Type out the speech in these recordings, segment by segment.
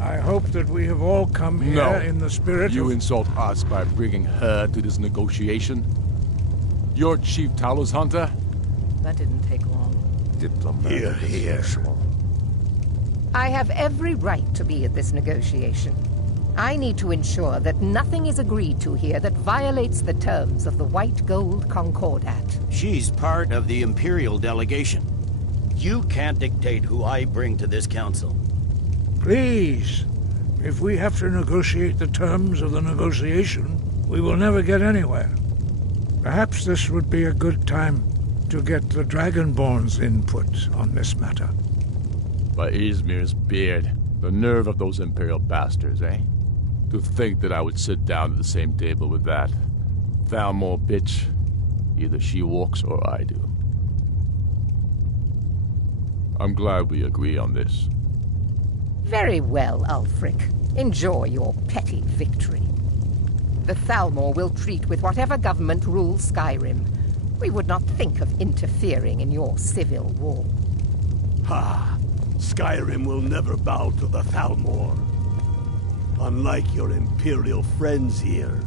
I hope that we have all come here in the spirit You of... insult us by bringing her to this negotiation? You're Chief Talos Hunter? That didn't take long. Diplomatic as usual. I have every right to be at this negotiation. I need to ensure that nothing is agreed to here that violates the terms of the White Gold Concordat. She's part of the Imperial delegation. You can't dictate who I bring to this council. Please, if we have to negotiate the terms of the negotiation, we will never get anywhere. Perhaps this would be a good time to get the Dragonborn's input on this matter. By Izmir's beard, the nerve of those Imperial bastards, eh? To think that I would sit down at the same table with that Thalmor bitch. Either she walks or I do. I'm glad we agree on this. Very well, Ulfric. Enjoy your petty victory. The Thalmor will treat with whatever government rules Skyrim. We would not think of interfering in your civil war. Ha! Skyrim will never bow to the Thalmor. Unlike your Imperial friends here.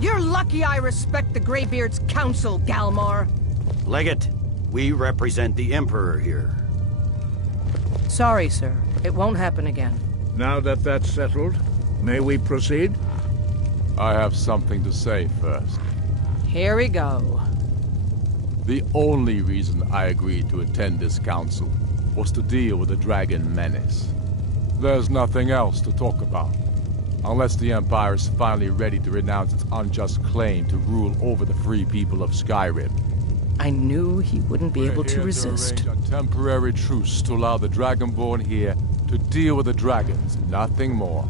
You're lucky I respect the Greybeard's counsel, Galmar. Legate, we represent the Emperor here. Sorry, sir. It won't happen again. Now that that's settled, may we proceed? I have something to say first. Here we go. The only reason I agreed to attend this council was to deal with the dragon menace. There's nothing else to talk about. Unless the Empire is finally ready to renounce its unjust claim to rule over the free people of Skyrim. I knew he wouldn't be able to resist. To arrange a temporary truce to allow the Dragonborn here to deal with the dragons, nothing more.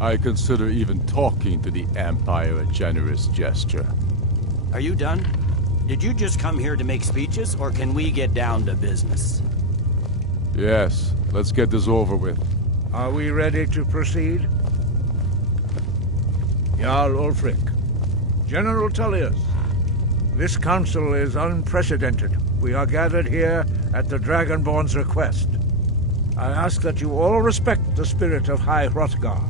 I consider even talking to the Empire a generous gesture. Are you done? Did you just come here to make speeches, or can we get down to business? Yes, let's get this over with. Are we ready to proceed? Jarl Ulfric, General Tullius, this council is unprecedented. We are gathered here at the Dragonborn's request. I ask that you all respect the spirit of High Hrothgar,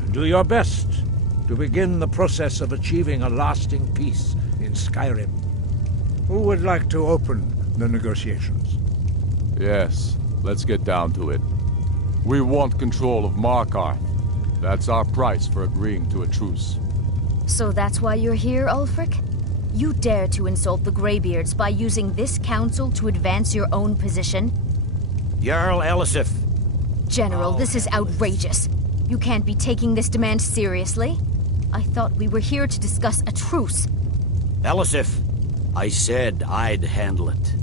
and do your best to begin the process of achieving a lasting peace in Skyrim. Who would like to open the negotiations? Yes, let's get down to it. We want control of Markarth. That's our price for agreeing to a truce. So that's why you're here, Ulfric? You dare to insult the Greybeards by using this council to advance your own position? Jarl Elisif. General, this is outrageous. You can't be taking this demand seriously. I thought we were here to discuss a truce. Elisif, I said I'd handle it.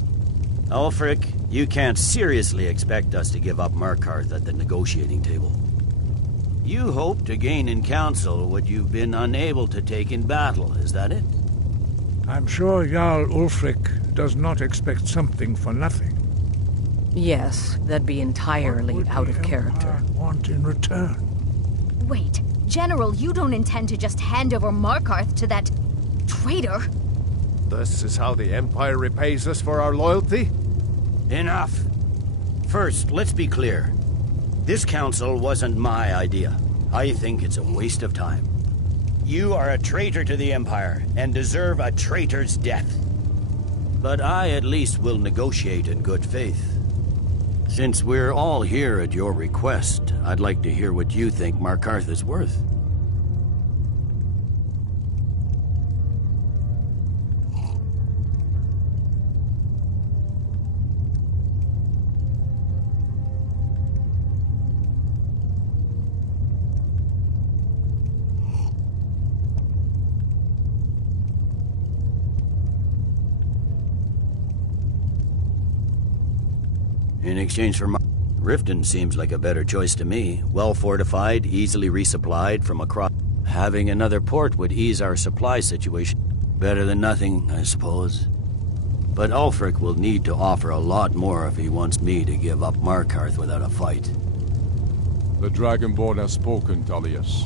Ulfric, you can't seriously expect us to give up Markarth at the negotiating table. You hope to gain in council what you've been unable to take in battle, is that it? I'm sure Jarl Ulfric does not expect something for nothing. Yes, that'd be entirely out of character. What would the Empire want in return? Wait, General, you don't intend to just hand over Markarth to that traitor? This is how the Empire repays us for our loyalty? Enough. First, let's be clear. This council wasn't my idea. I think it's a waste of time. You are a traitor to the Empire and deserve a traitor's death. But I at least will negotiate in good faith. Since we're all here at your request, I'd like to hear what you think Markarth is worth. In exchange for Riften seems like a better choice to me. Well fortified, easily resupplied from across. Having another port would ease our supply situation. Better than nothing, I suppose. But Ulfric will need to offer a lot more if he wants me to give up Markarth without a fight. The Dragonborn has spoken, Tullius.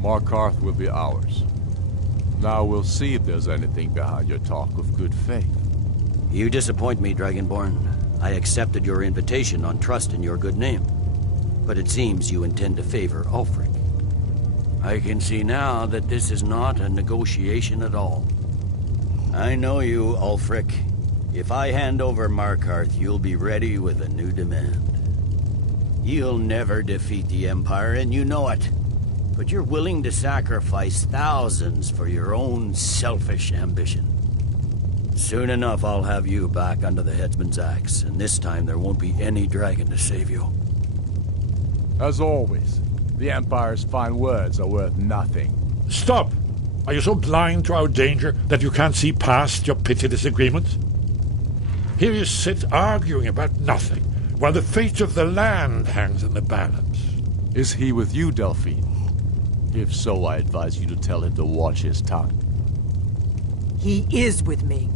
Markarth will be ours. Now we'll see if there's anything behind your talk of good faith. You disappoint me, Dragonborn. I accepted your invitation on trust in your good name. but it seems you intend to favor Ulfric. I can see now that this is not a negotiation at all. I know you, Ulfric. If I hand over Markarth, you'll be ready with a new demand. You'll never defeat the Empire, and you know it. But you're willing to sacrifice thousands for your own selfish ambition. Soon enough, I'll have you back under the headsman's axe, and this time there won't be any dragon to save you. As always, the Empire's fine words are worth nothing. Stop! Are you so blind to our danger that you can't see past your petty disagreements? Here you sit arguing about nothing, while the fate of the land hangs in the balance. Is he with you, Delphine? If so, I advise you to tell him to watch his tongue. He is with me,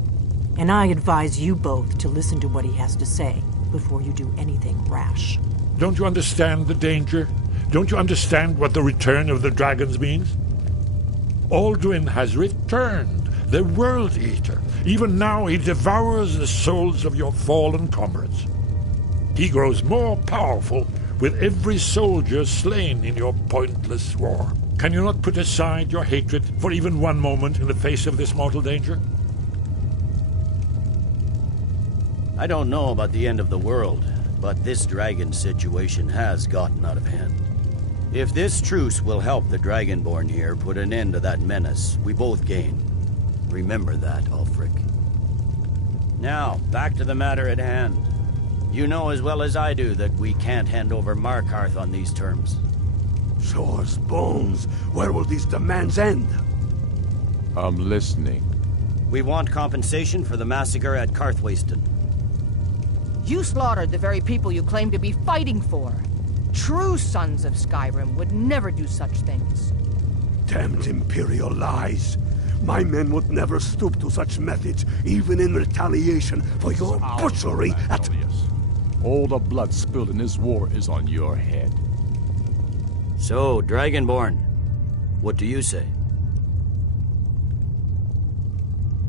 and I advise you both to listen to what he has to say before you do anything rash. Don't you understand the danger? Don't you understand what the return of the dragons means? Alduin has returned, the World Eater. Even now he devours the souls of your fallen comrades. He grows more powerful with every soldier slain in your pointless war. Can you not put aside your hatred for even one moment in the face of this mortal danger? I don't know about the end of the world, but this dragon situation has gotten out of hand. If this truce will help the Dragonborn here put an end to that menace, we both gain. Remember that, Ulfric. Now, back to the matter at hand. You know as well as I do that we can't hand over Markarth on these terms. Show us bones. Where will these demands end? I'm listening. We want compensation for the massacre at Karthwasten. You slaughtered the very people you claim to be fighting for. True sons of Skyrim would never do such things. Damned Imperial lies. My men would never stoop to such methods, even in retaliation for your butchery at... All the blood spilled in this war is on your head. So, Dragonborn, what do you say?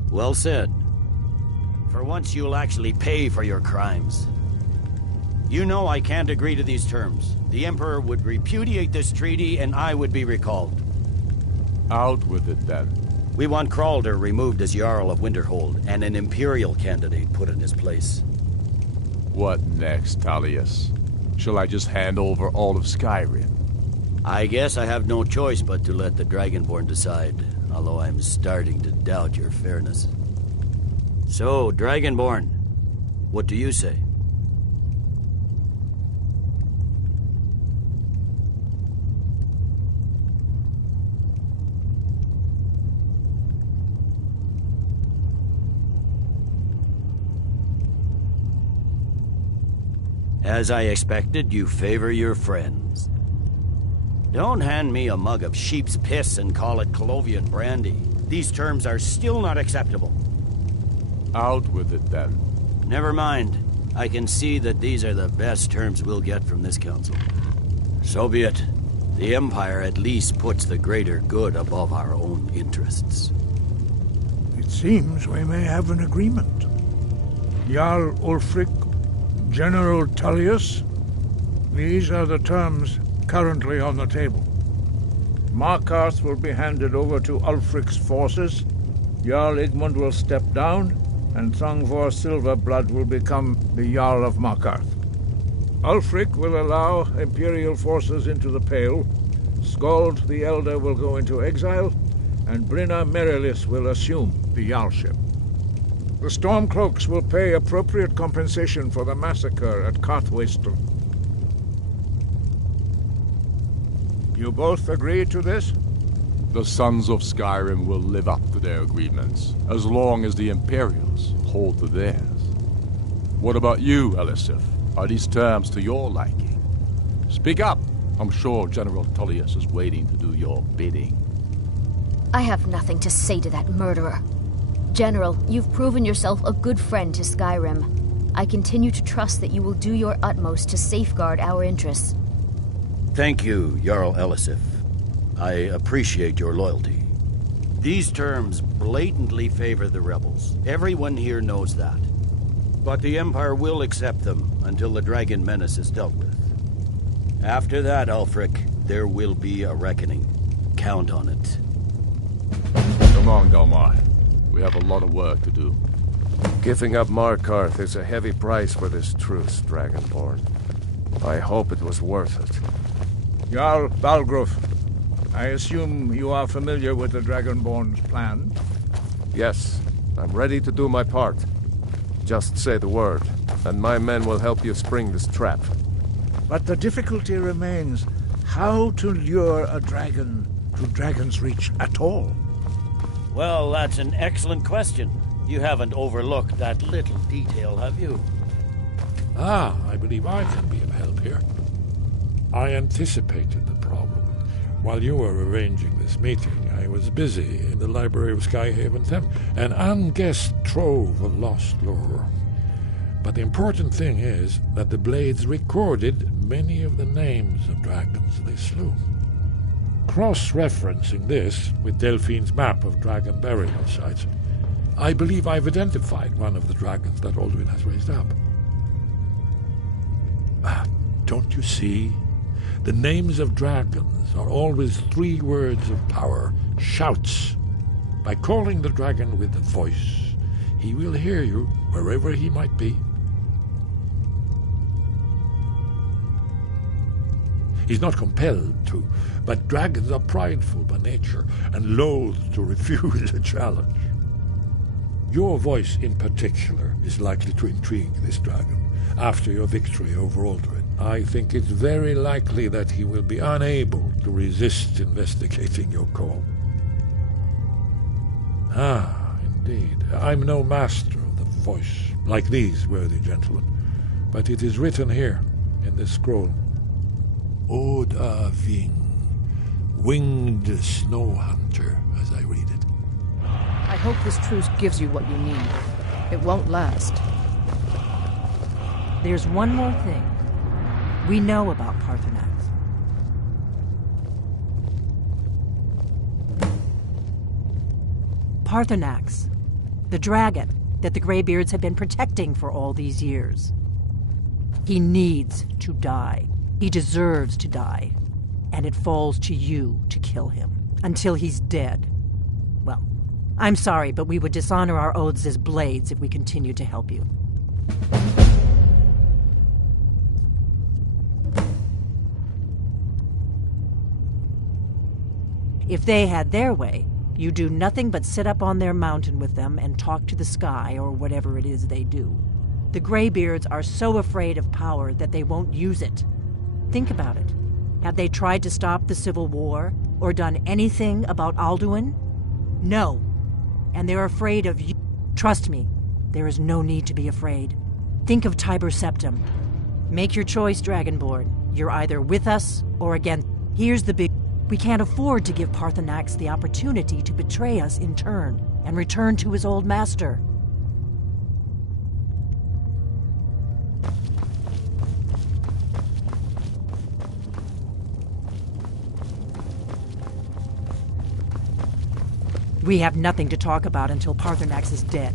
Well said. For once you'll actually pay for your crimes. You know I can't agree to these terms. The Emperor would repudiate this treaty and I would be recalled. Out with it then. We want Kralder removed as Jarl of Winterhold and an Imperial candidate put in his place. What next, Talius? Shall I just hand over all of Skyrim? I guess I have no choice but to let the Dragonborn decide, although I'm starting to doubt your fairness. So, Dragonborn, what do you say? As I expected, you favor your friends. Don't hand me a mug of sheep's piss and call it Colovian brandy. These terms are still not acceptable. Out with it then. Never mind. I can see that these are the best terms we'll get from this council. So be it. The Empire at least puts the greater good above our own interests. It seems we may have an agreement. Jarl Ulfric, General Tullius, these are the terms currently on the table. Markarth will be handed over to Ulfric's forces, Jarl Igmund will step down, and Thongvor Silverblood will become the Jarl of Markarth. Ulfric will allow Imperial forces into the Pale, Skald the Elder will go into exile, and Brinna Merilis will assume the Jarlship. The Stormcloaks will pay appropriate compensation for the massacre at Karthwasten. You both agree to this? The Sons of Skyrim will live up to their agreements, as long as the Imperials hold to theirs. What about you, Elisif? Are these terms to your liking? Speak up! I'm sure General Tullius is waiting to do your bidding. I have nothing to say to that murderer. General, you've proven yourself a good friend to Skyrim. I continue to trust that you will do your utmost to safeguard our interests. Thank you, Jarl Elisif. I appreciate your loyalty. These terms blatantly favor the rebels. Everyone here knows that. But the Empire will accept them until the dragon menace is dealt with. After that, Ulfric, there will be a reckoning. Count on it. Come on, Delmar. We have a lot of work to do. Giving up Markarth is a heavy price for this truce, Dragonborn. I hope it was worth it. Jarl Balgruf, I assume you are familiar with the Dragonborn's plan? Yes, I'm ready to do my part. Just say the word, and my men will help you spring this trap. But the difficulty remains how to lure a dragon to Dragon's Reach at all. Well, that's an excellent question. You haven't overlooked that little detail, have you? I believe I can be of help here. I anticipated the problem. While you were arranging this meeting, I was busy in the library of Skyhaven Temple, an unguessed trove of lost lore. But the important thing is that the Blades recorded many of the names of dragons they slew. Cross-referencing this with Delphine's map of dragon burial sites, I believe I've identified one of the dragons that Alduin has raised up. Don't you see? The names of dragons are always 3 words of power, shouts. By calling the dragon with a voice, he will hear you wherever he might be. He's not compelled to, but dragons are prideful by nature and loath to refuse a challenge. Your voice in particular is likely to intrigue this dragon after your victory over Alduin. I think it's very likely that he will be unable to resist investigating your call. Indeed. I'm no master of the voice, like these worthy gentlemen, but it is written here in this scroll. Oda Ving, winged snow hunter, as I read it. I hope this truce gives you what you need. It won't last. There's one more thing we know about Paarthurnax. Paarthurnax, the dragon that the Greybeards have been protecting for all these years. He needs to die. He deserves to die. And it falls to you to kill him until he's dead. Well, I'm sorry, but we would dishonor our oaths as Blades if we continued to help you. If they had their way, you do nothing but sit up on their mountain with them and talk to the sky or whatever it is they do. The Greybeards are so afraid of power that they won't use it. Think about it. Have they tried to stop the Civil War or done anything about Alduin? No. And they're afraid of you. Trust me, there is no need to be afraid. Think of Tiber Septim. Make your choice, Dragonborn. You're either with us or against. Here's the big... We can't afford to give Paarthurnax the opportunity to betray us in turn and return to his old master. We have nothing to talk about until Paarthurnax is dead.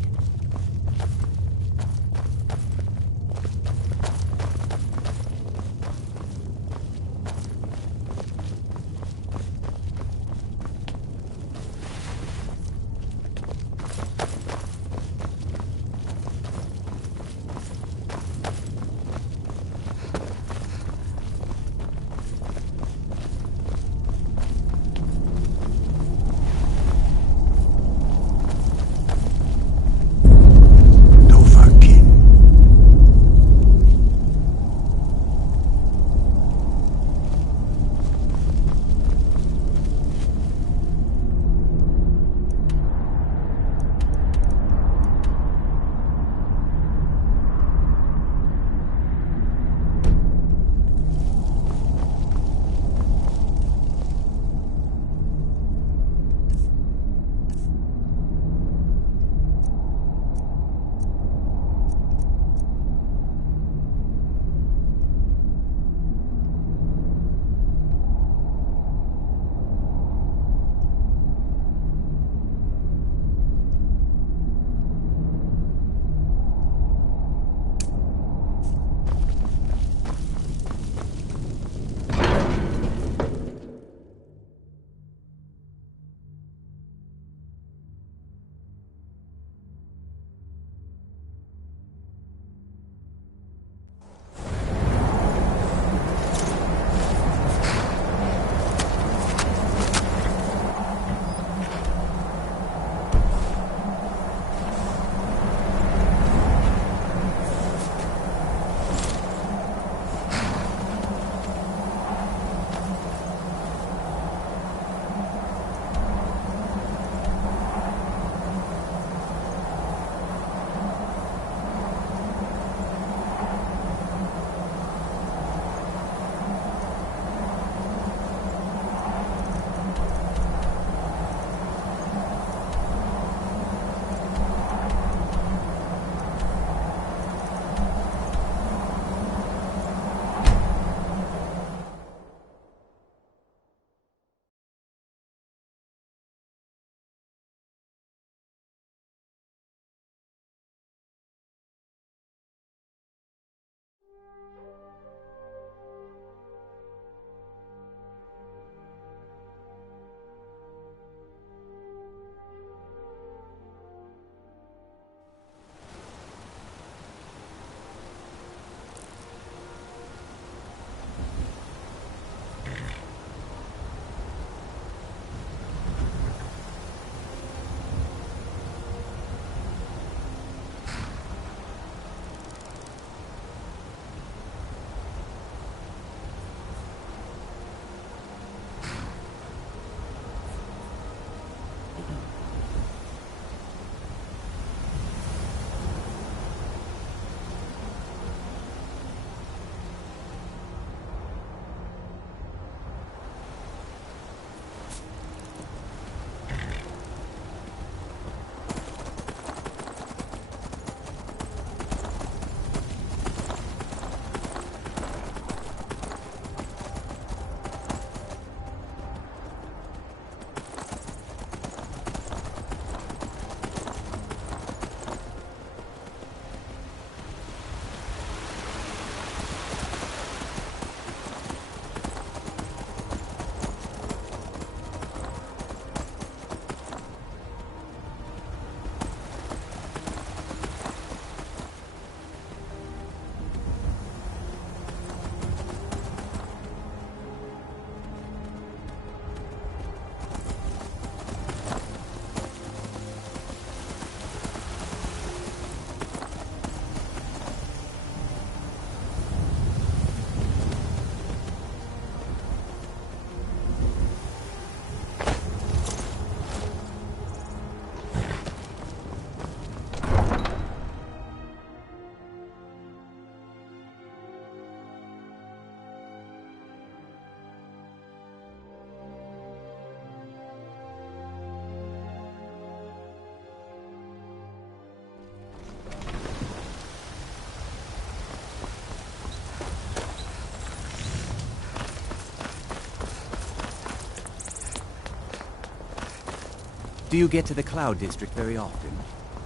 Do you get to the Cloud District very often?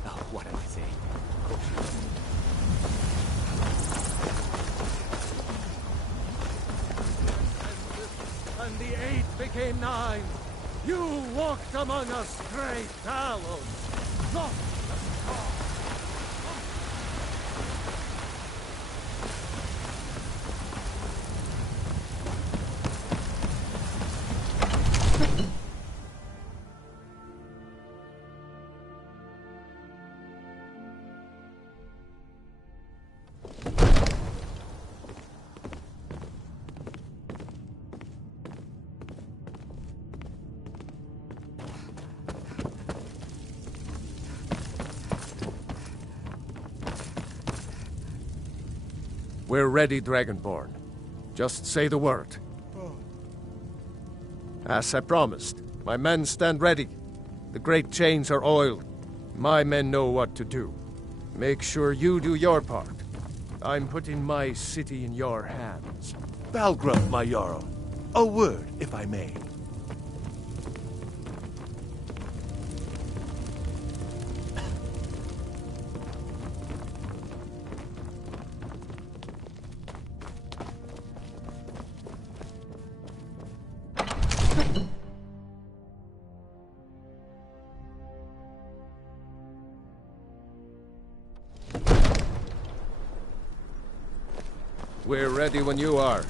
Oh, what am I saying? And the 8 became 9. You walked among us, great Talos. Not We're ready, Dragonborn. Just say the word. As I promised, my men stand ready. The great chains are oiled. My men know what to do. Make sure you do your part. I'm putting my city in your hands. Balgrunt, my Jarl. A word, if I may. We're ready when you are.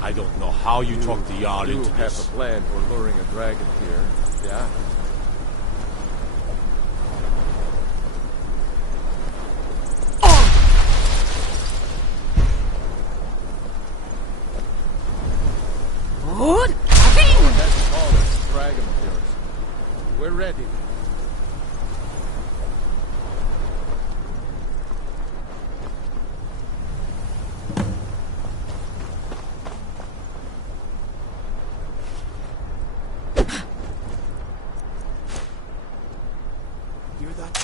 I don't know how you talk the Jarl You into have this. a plan for luring a dragon here, yeah? Good. That's all this dragon of yours. We're ready. Hear that?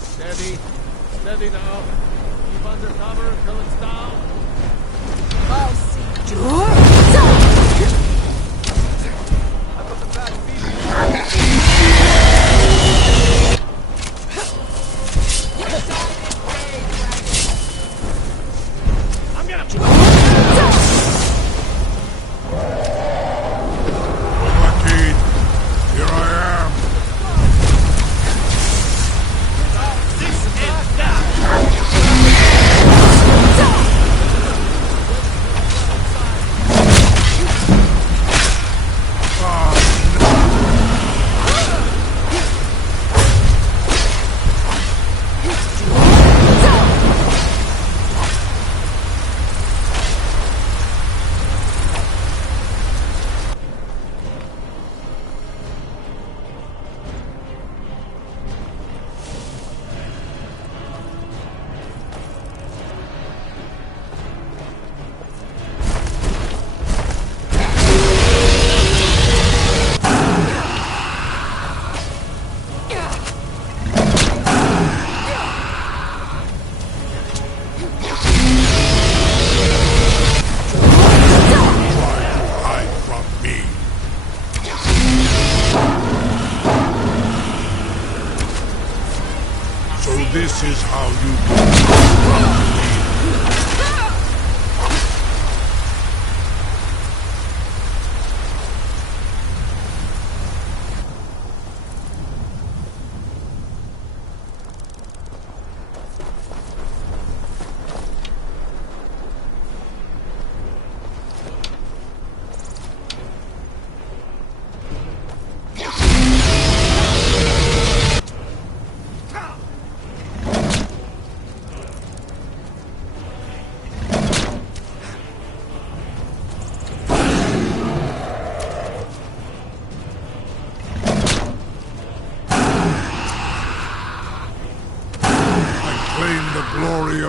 Steady. Steady now. Keep under cover until it's down. I'll see. Lucky, here I am. Hide from me. So this is how you do it.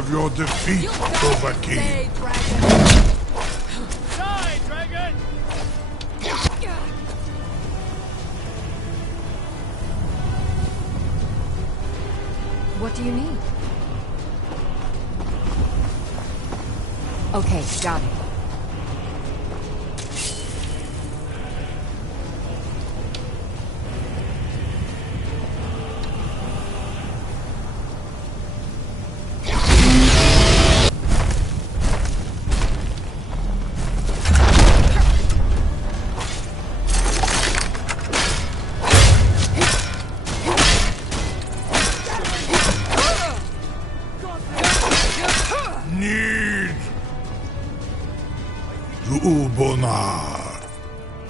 of your defeat, Dovahkiin. Die, dragon! What do you need? Okay, got it. Ubonar,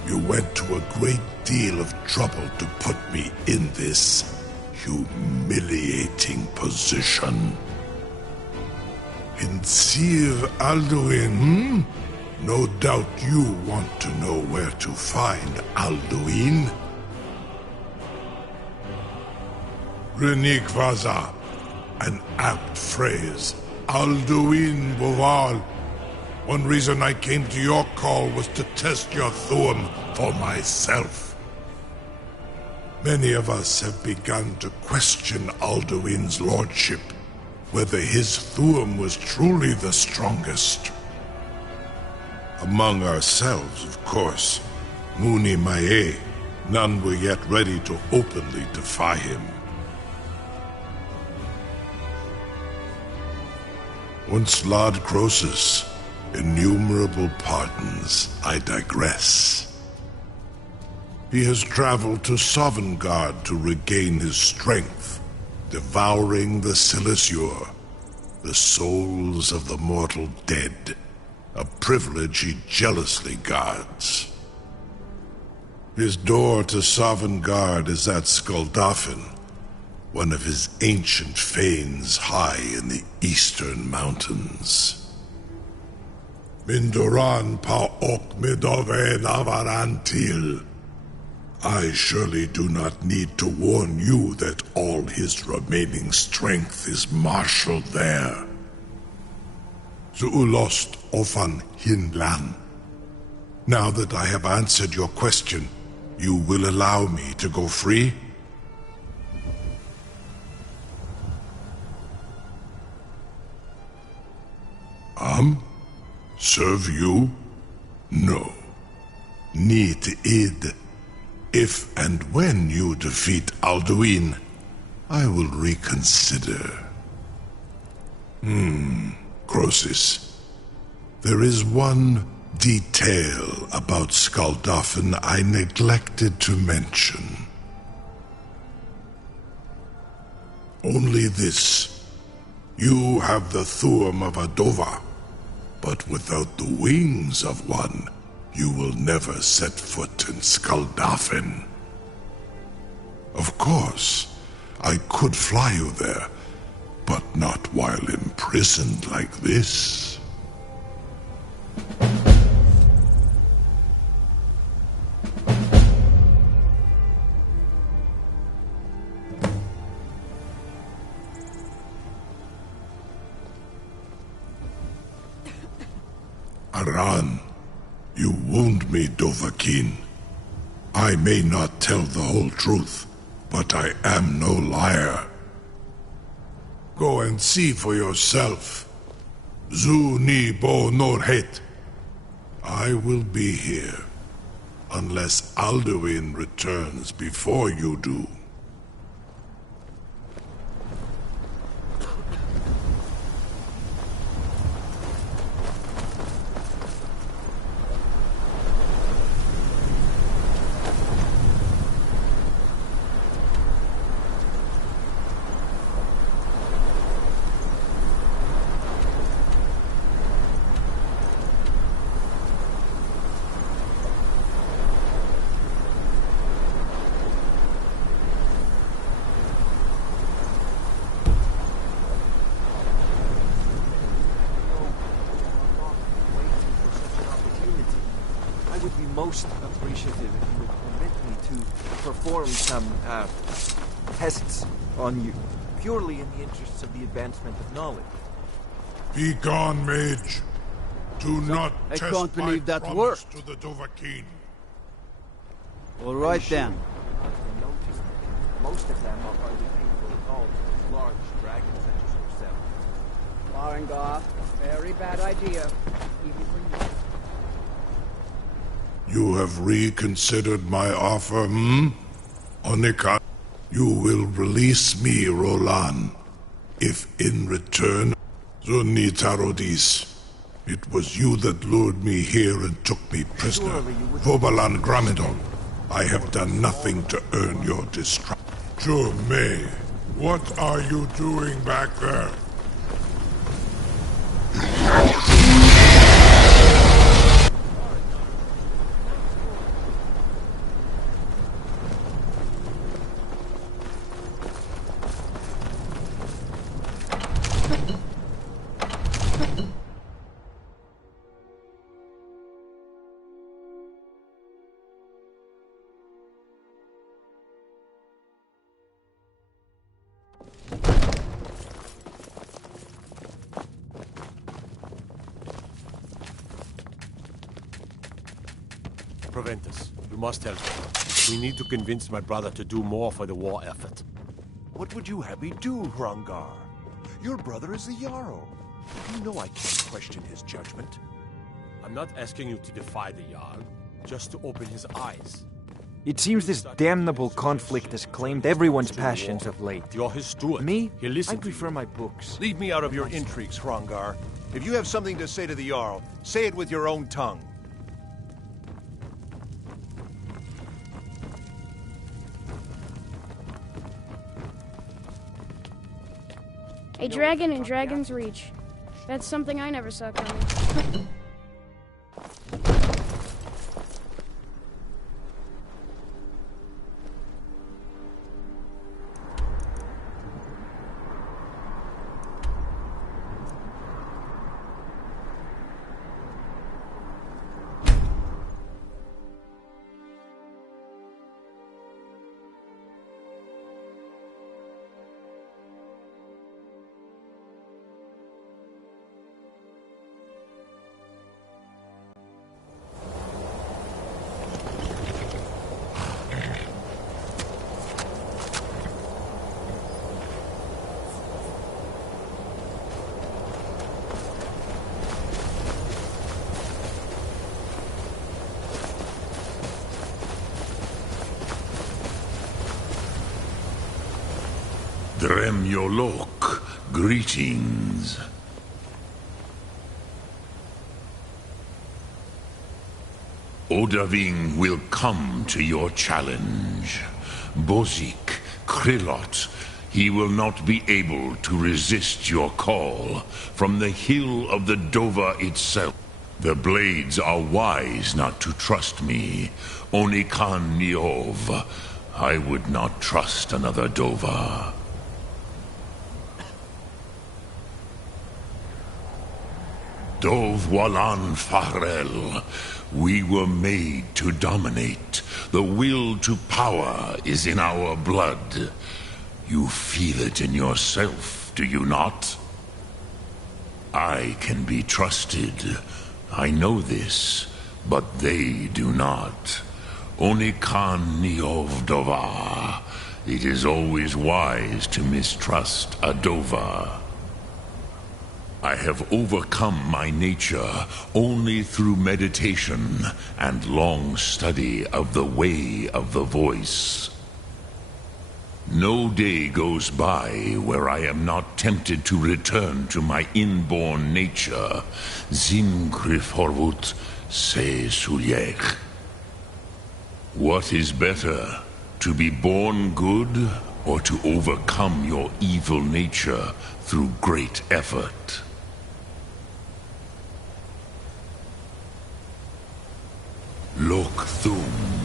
you went to a great deal of trouble to put me in this humiliating position. In Sir Alduin, No doubt you want to know where to find Alduin. Renikvaza, an apt phrase. Alduin Boval. One reason I came to your call was to test your Thuum for myself. Many of us have begun to question Alduin's lordship, whether his Thuum was truly the strongest. Among ourselves, of course, Muni Mae, none were yet ready to openly defy him. Once Lord Croesus, innumerable pardons, I digress. He has traveled to Sovngarde to regain his strength, devouring the Silesur, the souls of the mortal dead, a privilege he jealously guards. His door to Sovngarde is at Skuldafn, one of his ancient fanes high in the eastern mountains. Mindoran pa ok midove navarantil. I surely do not need to warn you that all his remaining strength is marshaled there. Zuulost ofan hinlan. Now that I have answered your question, you will allow me to go free? Serve you? No. Need id. If and when you defeat Alduin, I will reconsider. Croesus. There is one detail about Skuldafn I neglected to mention. Only this. You have the Thuum of a Dova, but without the wings of one, you will never set foot in Skuldafn. Of course, I could fly you there, but not while imprisoned like this. Aran, you wound me, Dovahkiin. I may not tell the whole truth, but I am no liar. Go and see for yourself. Zu ni bo norhet. I will be here, unless Alduin returns before you do. Most appreciative if you would permit me to perform some tests on you, purely in the interests of the advancement of knowledge. Be gone, mage. Do not I test can't my believe that promise worked. to the Dovahkiin. All right then. Most of them are hardly painful at all. Large dragons such as yourself. Farengar, very bad idea. Even for you. You have reconsidered my offer, Onika, you will release me, Roland. If in return, Zunitarodis, it was you that lured me here and took me prisoner. Vobalan Gramidon, I have done nothing to earn your distrust. May, what are you doing back there? Proventus, you must help me. We need to convince my brother to do more for the war effort. What would you have me do, Hrongar? Your brother is the Jarl. You know I can't question his judgment. I'm not asking you to defy the Jarl, just to open his eyes. It seems this damnable conflict has claimed everyone's passions of late. You're his steward. Me? He'll listen I prefer my books. Leave me out of your intrigues, Hrongar. If you have something to say to the Jarl, say it with your own tongue. A dragon in Dragon's Reach. That's something I never saw coming. Dremyolok, greetings. Odaving will come to your challenge. Bozik, Krillot, he will not be able to resist your call from the hill of the Dova itself. The blades are wise not to trust me. Onikan Niov, I would not trust another Dova. Dov Walan Farel, we were made to dominate. The will to power is in our blood. You feel it in yourself, do you not? I can be trusted. I know this, but they do not. Onikan Niov Dova. It is always wise to mistrust a Dova. I have overcome my nature only through meditation and long study of the way of the voice. No day goes by where I am not tempted to return to my inborn nature. Zimgrifhorvut se sulyech. What is better, to be born good or to overcome your evil nature through great effort? Lok Thum.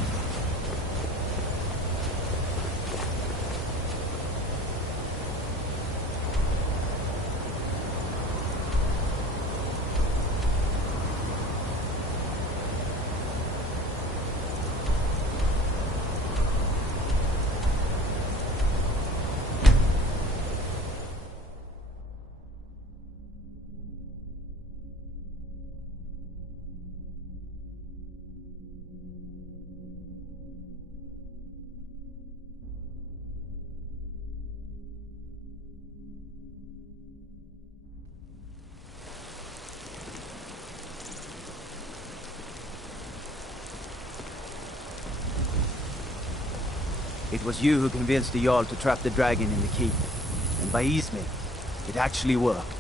It was you who convinced the Jarl to trap the dragon in the keep. And by Ismail, it actually worked.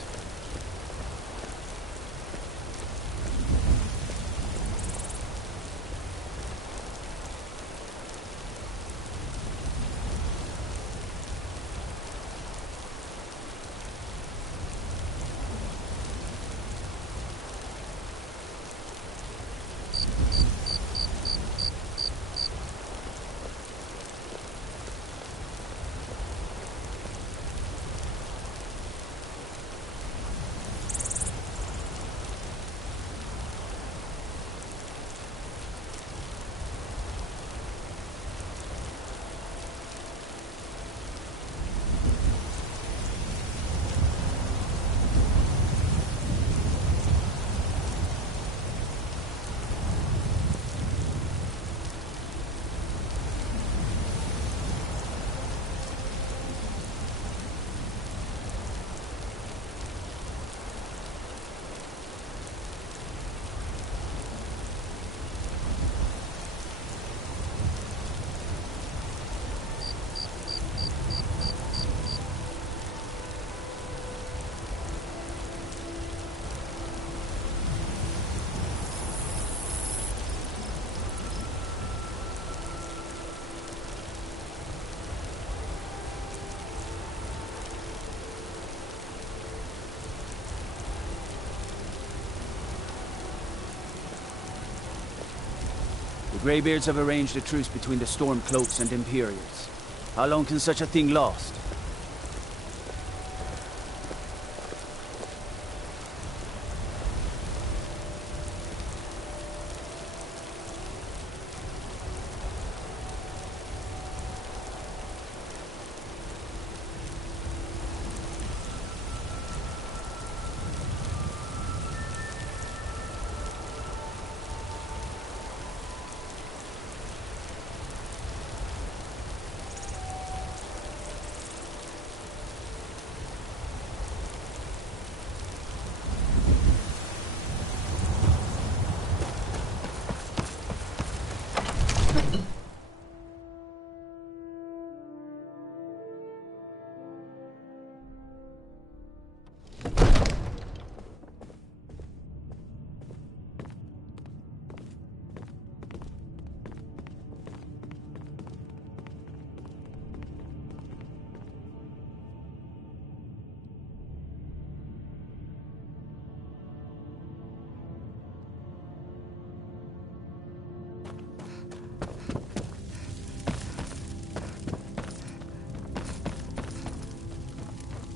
The Greybeards have arranged a truce between the Stormcloaks and Imperials. How long can such a thing last?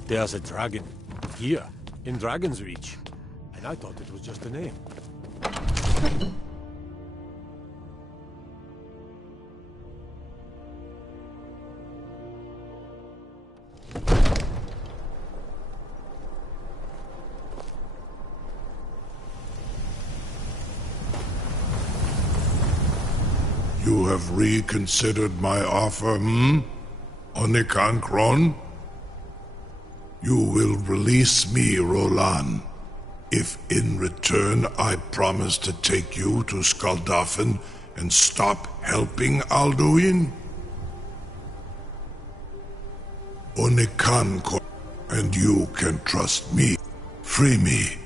There's a dragon. Here, in Dragon's Reach. And I thought it was just a name. You have reconsidered my offer, Onikan Kron? You will release me, Roland, if in return I promise to take you to Skuldafn and stop helping Alduin? Onikan Kron, and you can trust me. Free me,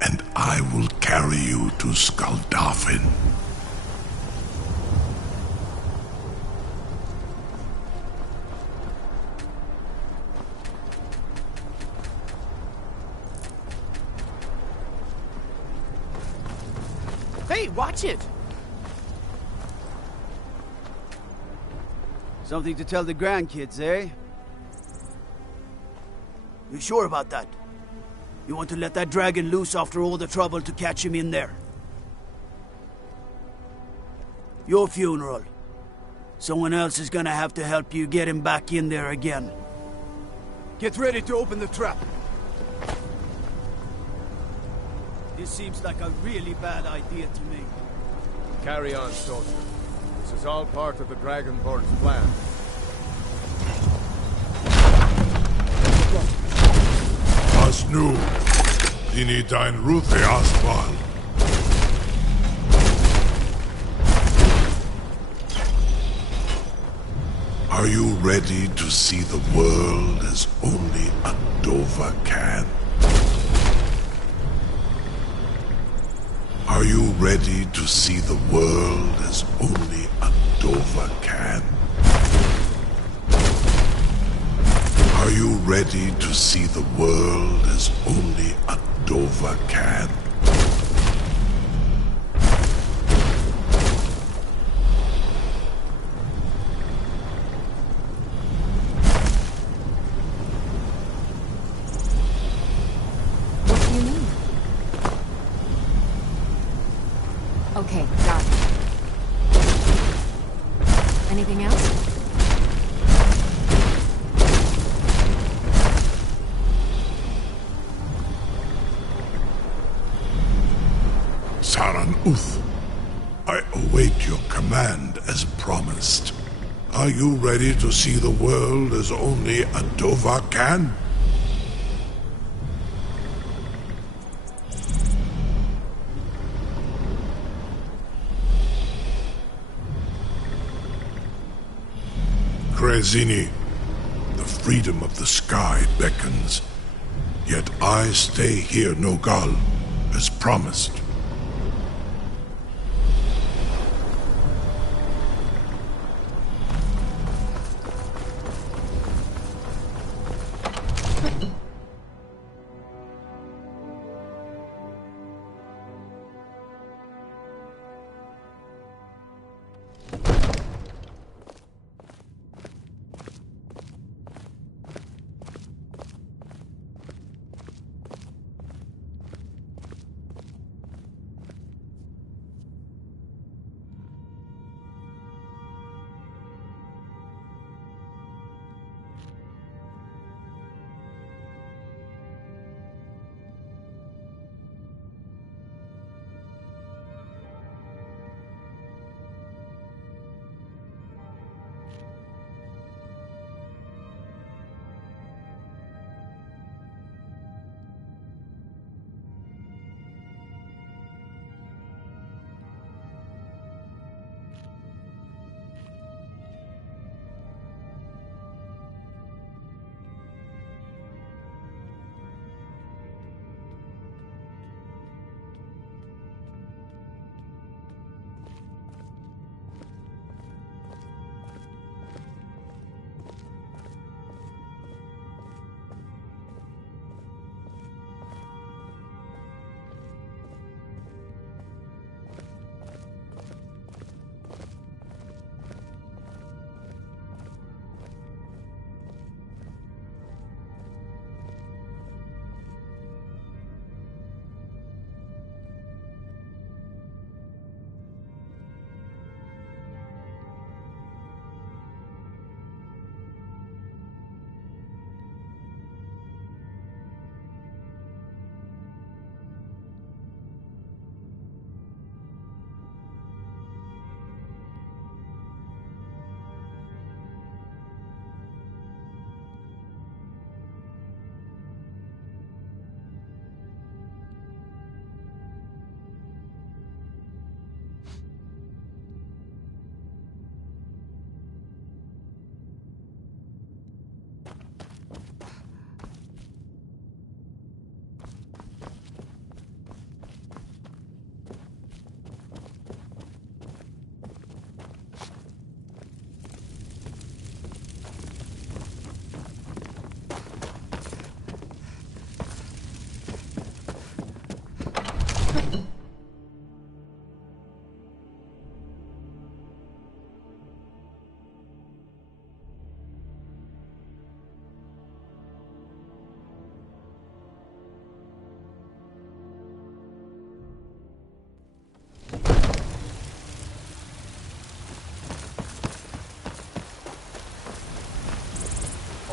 and I will carry you to Skuldafn. Hey, watch it! Something to tell the grandkids, eh? You sure about that? You want to let that dragon loose after all the trouble to catch him in there? Your funeral. Someone else is gonna have to help you get him back in there again. Get ready to open the trap. This seems like a really bad idea to me. Carry on, soldier. This is all part of the Dragonborn's plan. Was nu, dini dein Ruthe Aswal. Are you ready to see the world as only a Dova can? Are you ready to see the world as only a Dova can? Are you ready to see the world as only a Dova can? What do you mean? Okay, got it. Anything else? Saran Uth, I await your command as promised. Are you ready to see the world as only a Dova can? Krezini, the freedom of the sky beckons. Yet I stay here, Nogal, as promised.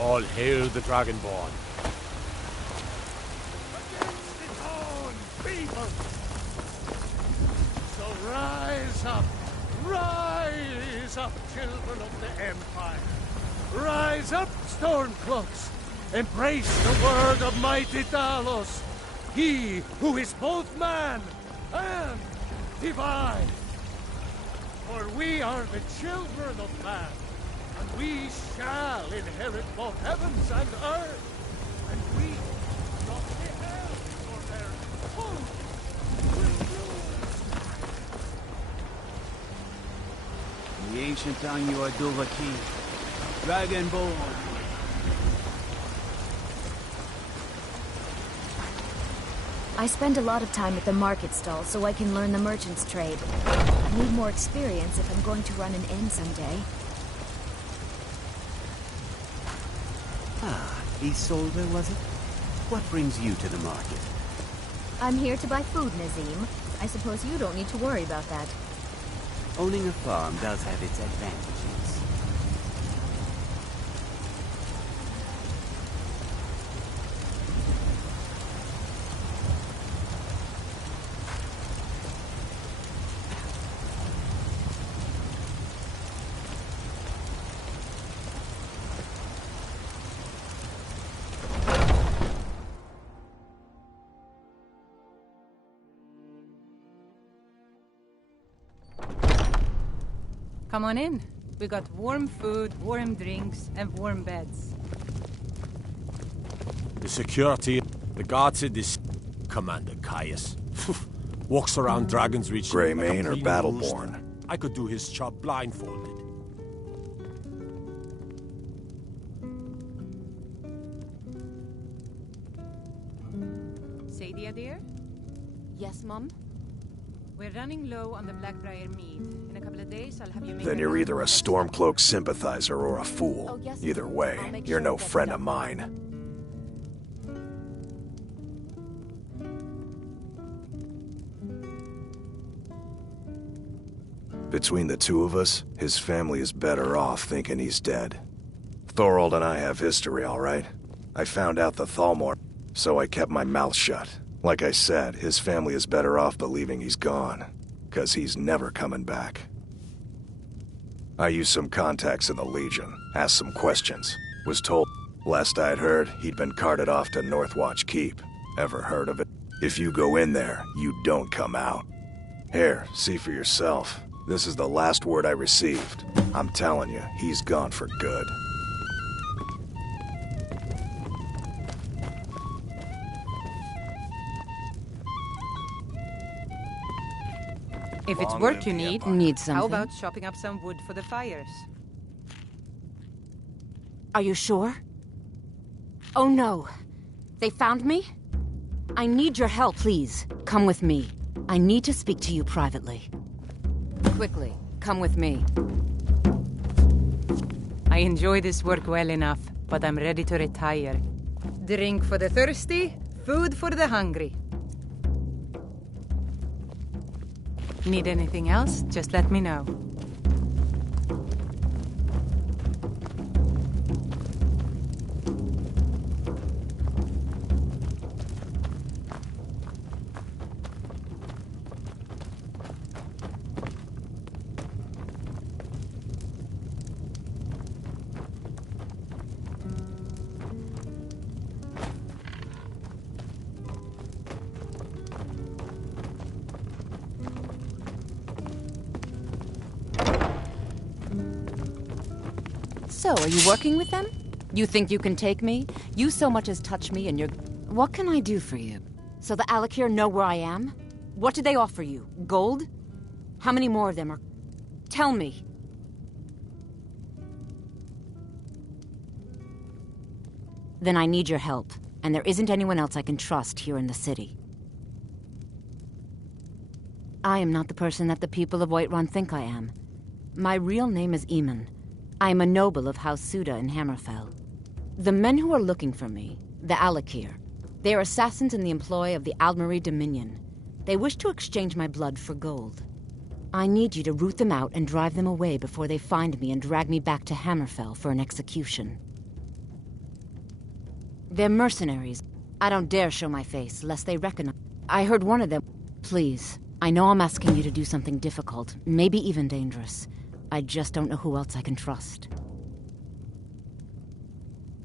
All hail the Dragonborn. Against its own people! So rise up, children of the Empire. Rise up, Stormcloaks. Embrace the word of mighty Talos, he who is both man and divine. For we are the children of man, and we shall inherit both heavens and earth, and we shall be held for their full In the ancient tongue, you are Dovahkiin, Dragonborn. I spend a lot of time at the market stall so I can learn the merchant's trade. I need more experience if I'm going to run an inn someday. Ah, Isolde, was it? What brings you to the market? I'm here to buy food, Nazim. I suppose you don't need to worry about that. Owning a farm does have its advantages. Come on in. We got warm food, warm drinks, and warm beds. The security, the guards in this... Commander Caius. Walks around Dragon's Reach... Greymane or like a Battleborn? I could do his job blindfolded. Sadia, dear? Yes, Mum? We're running low on the Blackbriar meat. In a couple of days, I'll have you make... Then you're either a Stormcloak sympathizer or a fool. Either way, you're no friend of mine. Between the two of us, his family is better off thinking he's dead. Thorold and I have history, all right? I found out the Thalmor, so I kept my mouth shut. Like I said, his family is better off believing he's gone, 'cause he's never coming back. I used some contacts in the Legion, asked some questions, was told, last I'd heard, he'd been carted off to Northwatch Keep. Ever heard of it? If you go in there, you don't come out. Here, see for yourself. This is the last word I received. I'm telling you, he's gone for good. If it's work you need, something. How about chopping up some wood for the fires? Are you sure? Oh no. They found me? I need your help, please. Come with me. I need to speak to you privately. Quickly, come with me. I enjoy this work well enough, but I'm ready to retire. Drink for the thirsty, food for the hungry. Need anything else? Just let me know. So, are you working with them? You think you can take me? You so much as touch me and you're... What can I do for you? So the Alakir know where I am? What did they offer you? Gold? How many more of them are... Tell me. Then I need your help, and there isn't anyone else I can trust here in the city. I am not the person that the people of Whiterun think I am. My real name is Eamon. I am a noble of House Suda in Hammerfell. The men who are looking for me, the Alakir, they are assassins in the employ of the Aldmeri Dominion. They wish to exchange my blood for gold. I need you to root them out and drive them away before they find me and drag me back to Hammerfell for an execution. They're mercenaries. I don't dare show my face, lest they recognize... I heard one of them... Please, I know I'm asking you to do something difficult, maybe even dangerous. I just don't know who else I can trust.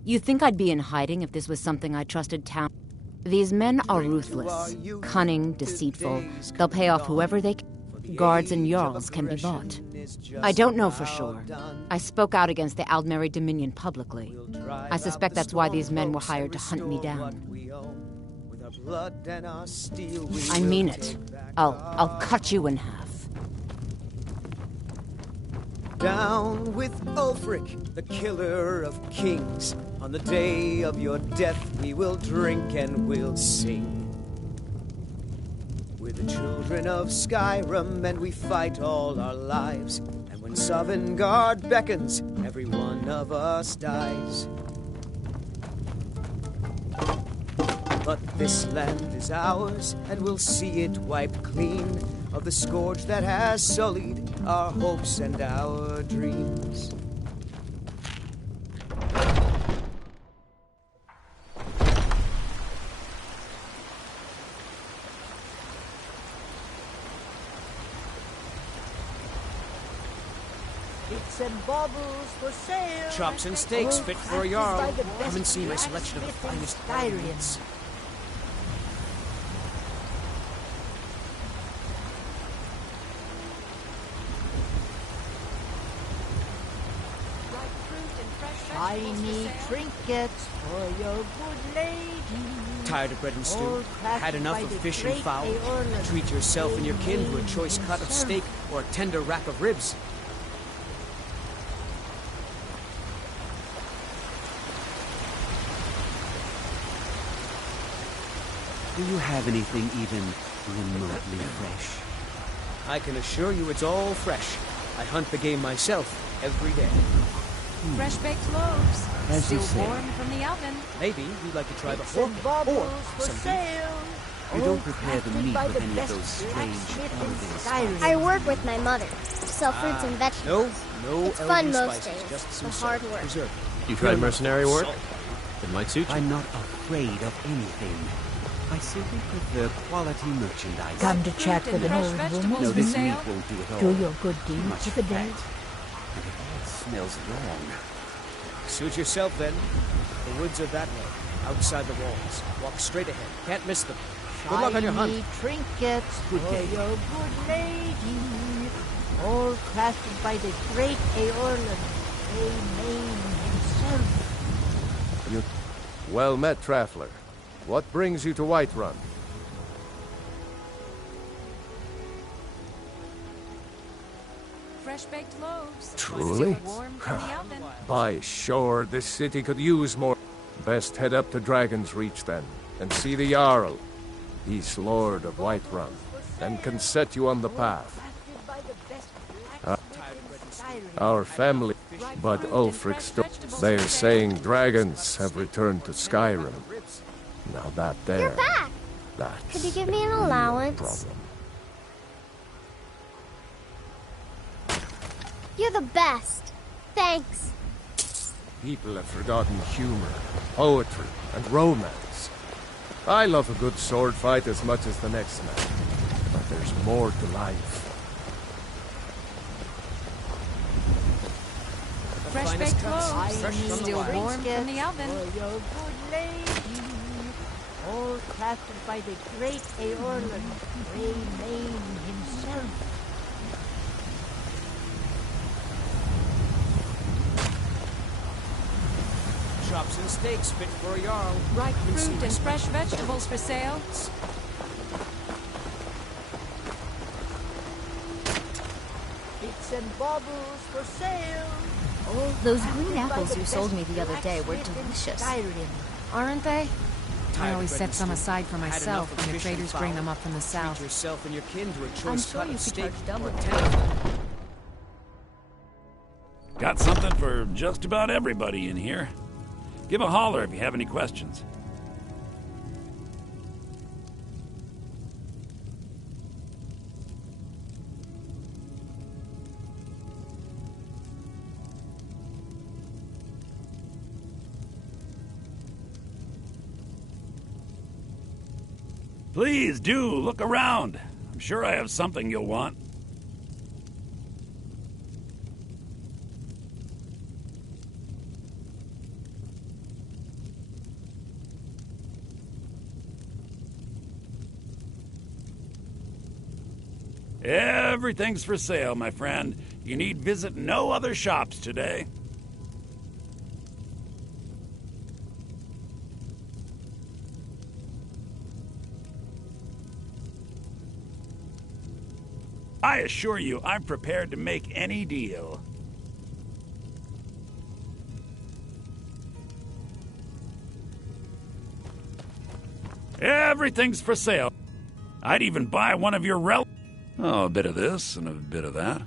You think I'd be in hiding if this was something I trusted town? These men are ruthless, cunning, deceitful. They'll pay off whoever they can. guards and Jarls can be bought. I don't know for sure. I spoke out against the Aldmeri Dominion publicly. I suspect that's why these men were hired to hunt me down. I mean it. I'll cut you in half. Down with Ulfric, the killer of kings. On the day of your death we will drink and we'll sing. We're the children of Skyrim and we fight all our lives. And when Sovngarde beckons, every one of us dies. But this land is ours, and we'll see it wiped clean of the scourge that has sullied our hopes and our dreams. Bits and baubles for sale. Chops and steaks fit for a Jarl. Come and see my selection of the finest ingredients. Shiny trinkets for your good lady. Tired of bread and stew? Had enough of fish and fowl? Treat yourself and your kin to a choice cut of steak or a tender rack of ribs. Do you have anything even remotely fresh? I can assure you it's all fresh. I hunt the game myself every day. Fresh baked loaves. As you Still say. warm from the oven. Maybe you'd like to try the pork or some beef. You don't prepare the meat with any of those strange elven I work with my mother. Sell fruits and vegetables. No It's fun elven most spices, days, just some but salt, hard work. preserve. You tried mercenary work? It might suit you. I'm not afraid of anything. I simply prefer quality merchandise. Come to chat with an old woman. No, this meat won't do at all. Do your good Too deed much for the day. fat. And it all smells wrong. Suit yourself then. The woods are that way, outside the walls. Walk straight ahead. Can't miss them. Good luck on your hunt. Shiny trinkets for your good lady. All crafted by the great Eorlund, Amen himself. Well met, Traveler. What brings you to Whiterun? Fresh baked loaves. Truly? Still warm from the oven. By sure, this city could use more. Best head up to Dragon's Reach then, and see the Jarl. He's Lord of Whiterun, and can set you on the path. Our family, but Ulfric's they're saying dragons have returned to Skyrim. Now that there, You're back. that's Could you give me an allowance? problem. You're the best. Thanks. People have forgotten humor, poetry, and romance. I love a good sword fight as much as the next man, but there's more to life. Fresh baked loaves. fresh from the Still wire. warm from the oven. For your good lady. All crafted by the great Eorlund, Amen himself. Chops and steaks fit for a Jarl. Ripe Come see fruit my and fresh special vegetables for sale. Bits and baubles for sale. Those green apples you sold me the other day were delicious. Aren't they? I Tired always of bread set and some stew? aside for Had myself enough of when the fish and traders bring fowl? them up from the Treat south. yourself and your kin to a I'm choice sure cut you of could steak charge double or for tender. Got something for just about everybody in here. Give a holler if you have any questions. Please do look around. I'm sure I have something you'll want. Everything's for sale, my friend. You need visit no other shops today. I assure you, I'm prepared to make any deal. Everything's for sale. I'd even buy one of your Oh, a bit of this and a bit of that.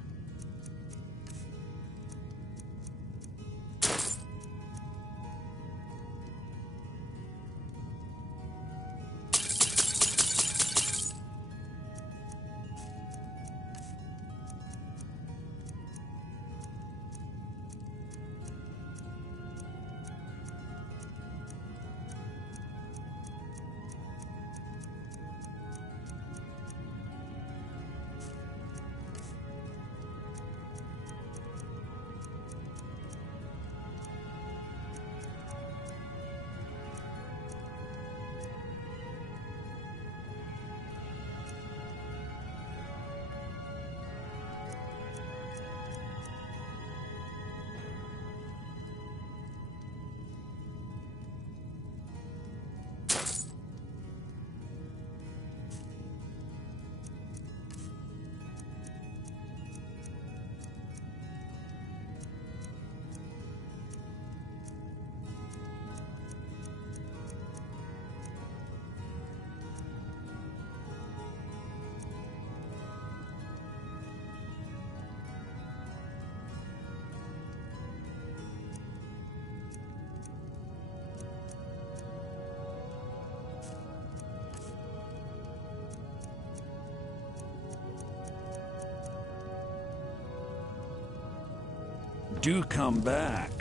Do come back.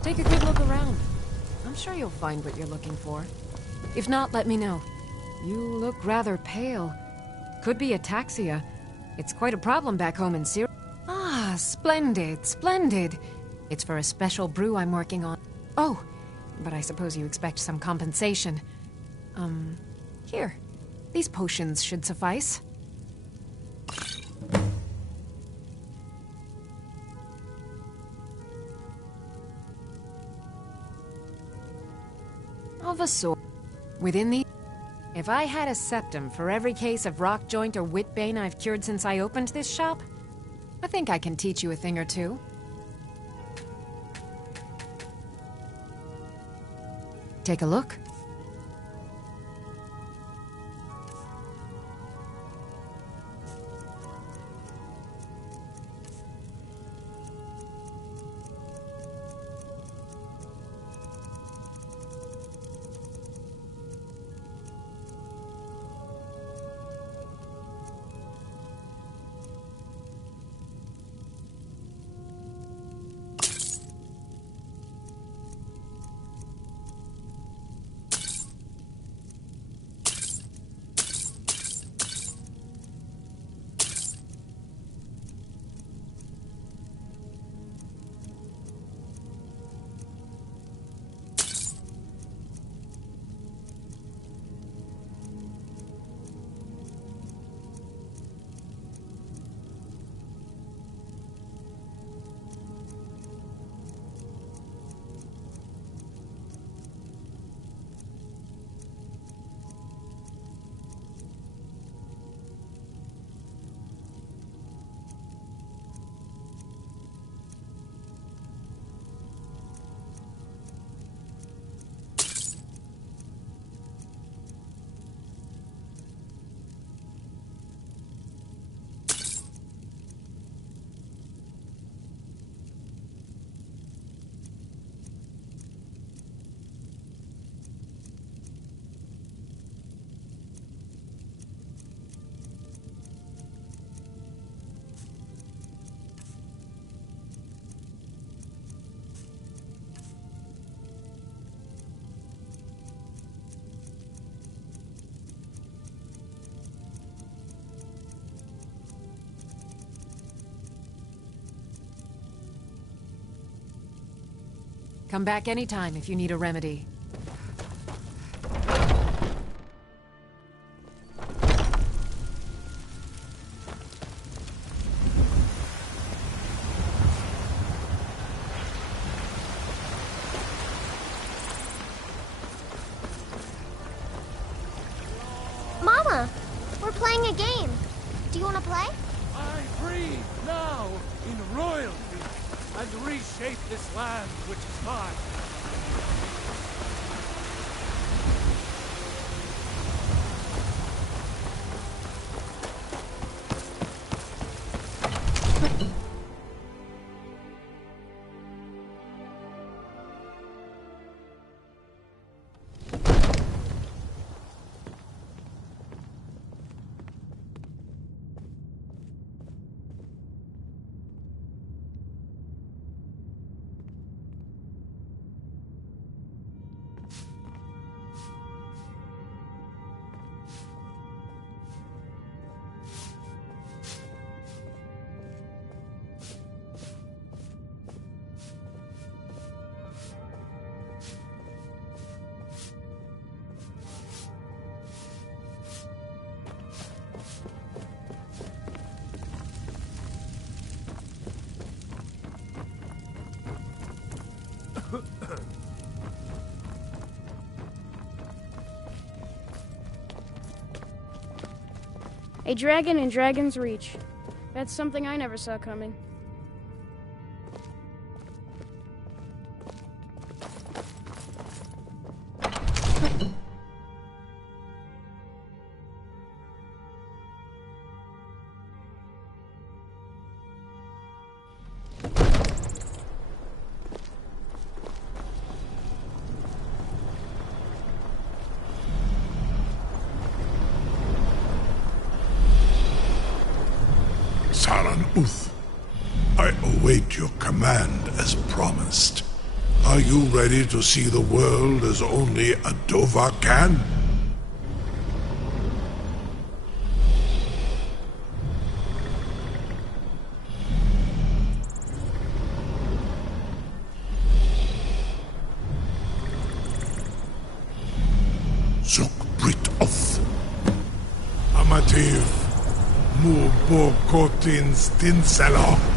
Take a good look around. I'm sure you'll find what you're looking for. If not, let me know. You look rather pale. Could be ataxia. It's quite a problem back home in Syria. Ah, splendid, splendid. It's for a special brew I'm working on. Oh, but I suppose you expect some compensation. Here. These potions should suffice. Of a sort. Within the... If I had a septum for every case of rock joint or whitbane I've cured since I opened this shop, I think I can teach you a thing or two. Take a look. Come back anytime if you need a remedy. Mama, we're playing a game. Do you want to play? I breathe now in royalty and reshape this land which is mine. A dragon in Dragon's Reach. That's something I never saw coming. Uth, I await your command as promised. Are you ready to see the world as only a Dova can? Zuk Brit Oth. Amativ. Mubokotin Stinselok.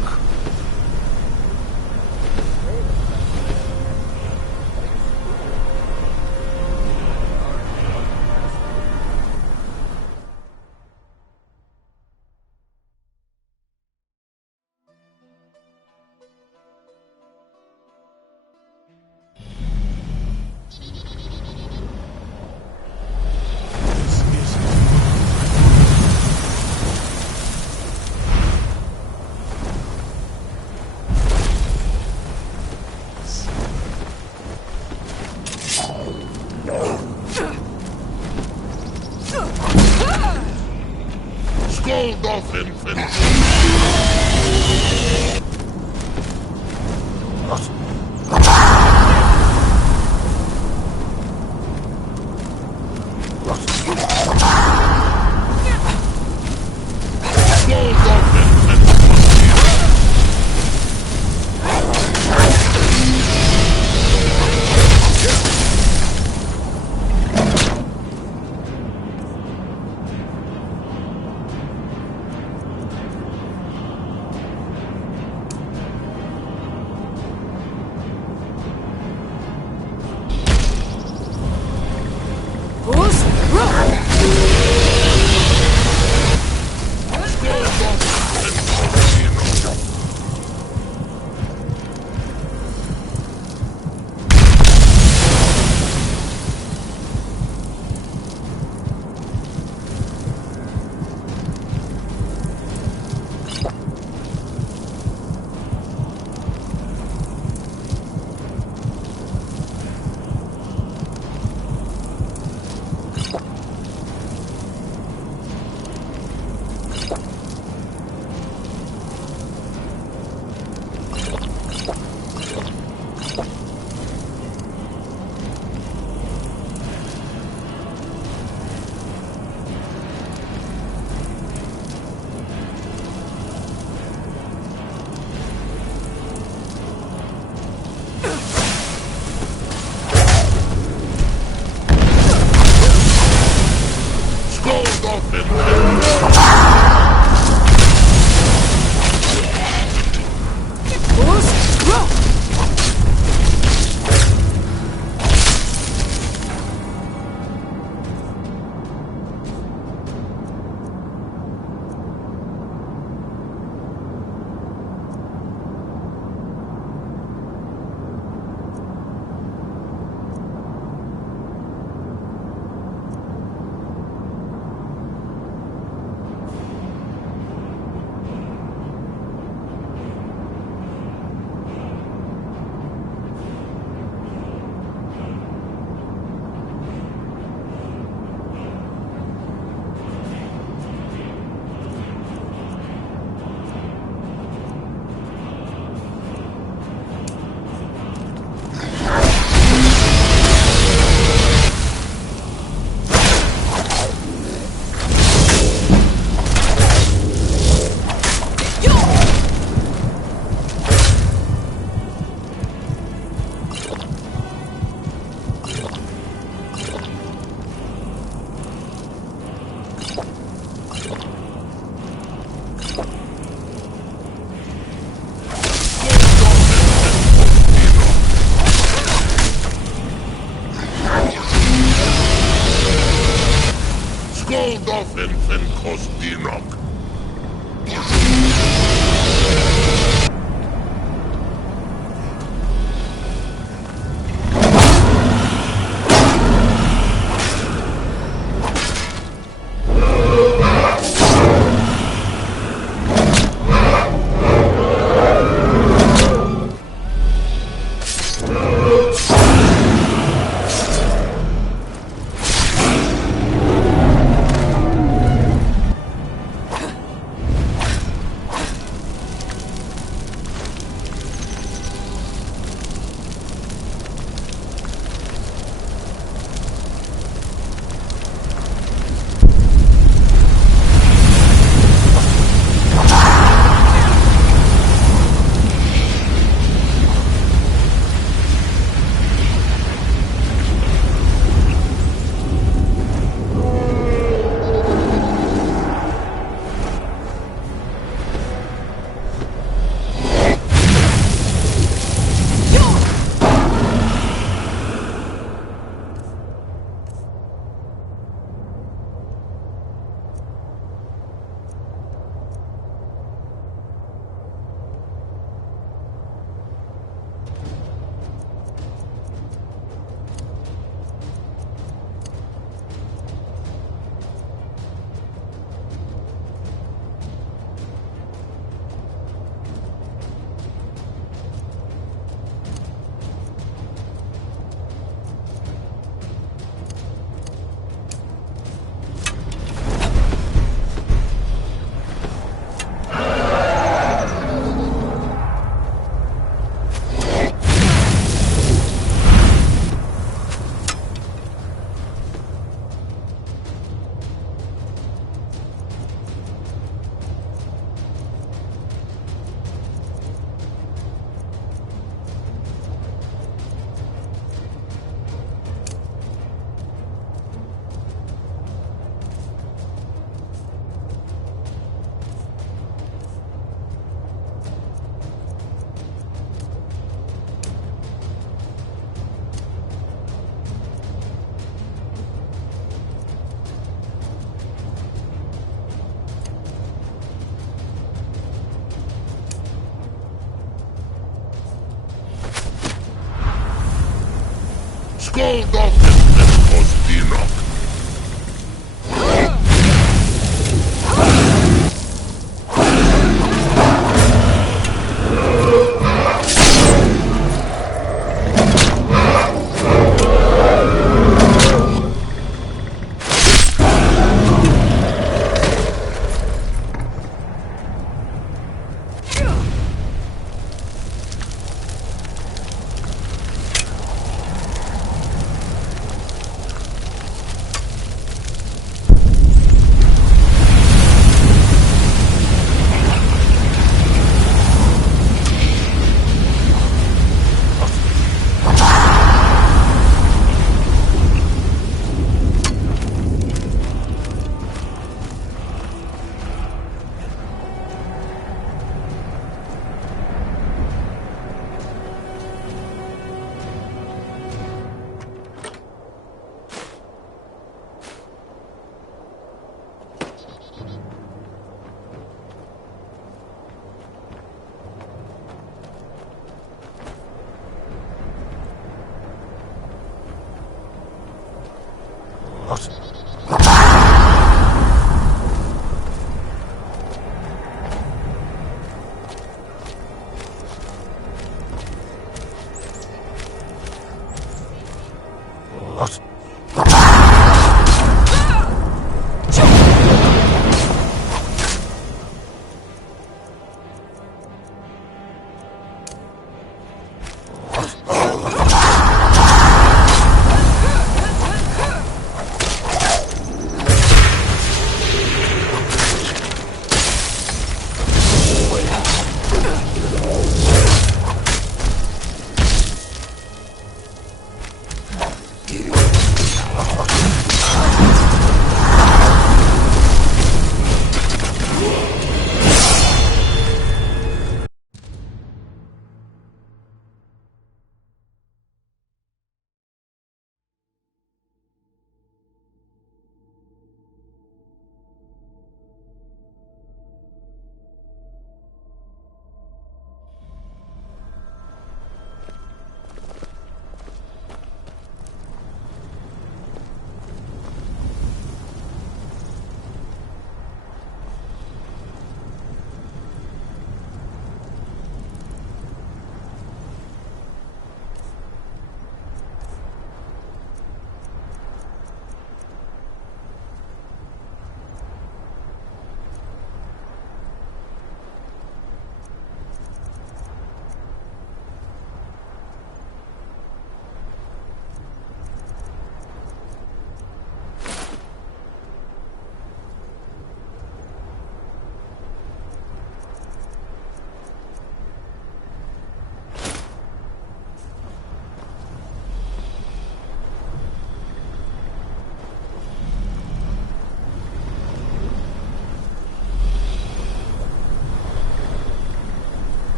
gold off his left Enoch.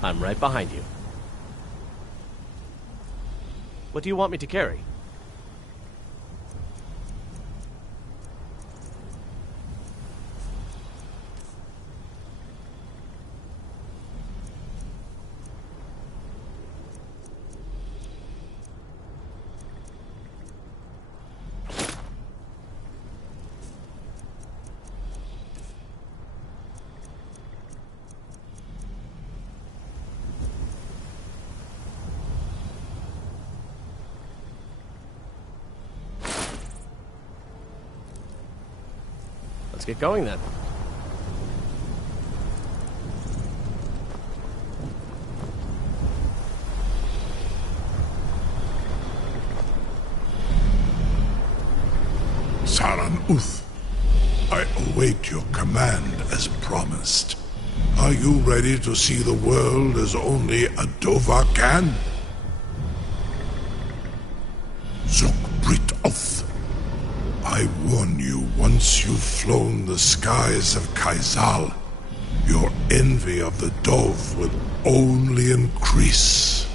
I'm right behind you. What do you want me to carry? Let's get going then. Saran Uth, I await your command as promised. Are you ready to see the world as only a Dova can? Zukbrit Oth, I warn you, once you've flown the skies of Kaizal, your envy of the Dove will only increase.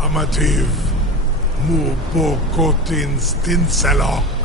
A Affirmative. Mubokotin stinselok.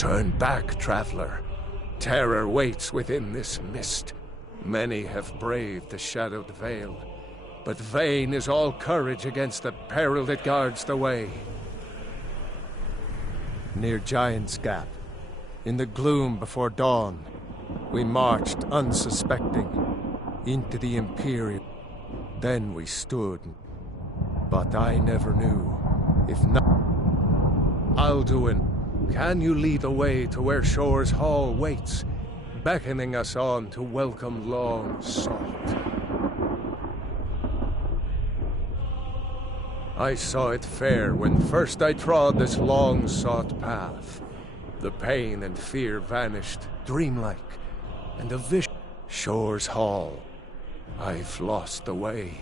Turn back, traveler. Terror waits within this mist. Many have braved the shadowed veil, but vain is all courage against the peril that guards the way. Near Giant's Gap, in the gloom before dawn, we marched unsuspecting into the Imperium. Then we stood, but I never knew. If not, Alduin, can you lead the way to where Shore's Hall waits, beckoning us on to welcome long sought? I saw it fair when first I trod this long-sought path. The pain and fear vanished, dreamlike, and a vision. Shore's Hall. I've lost the way,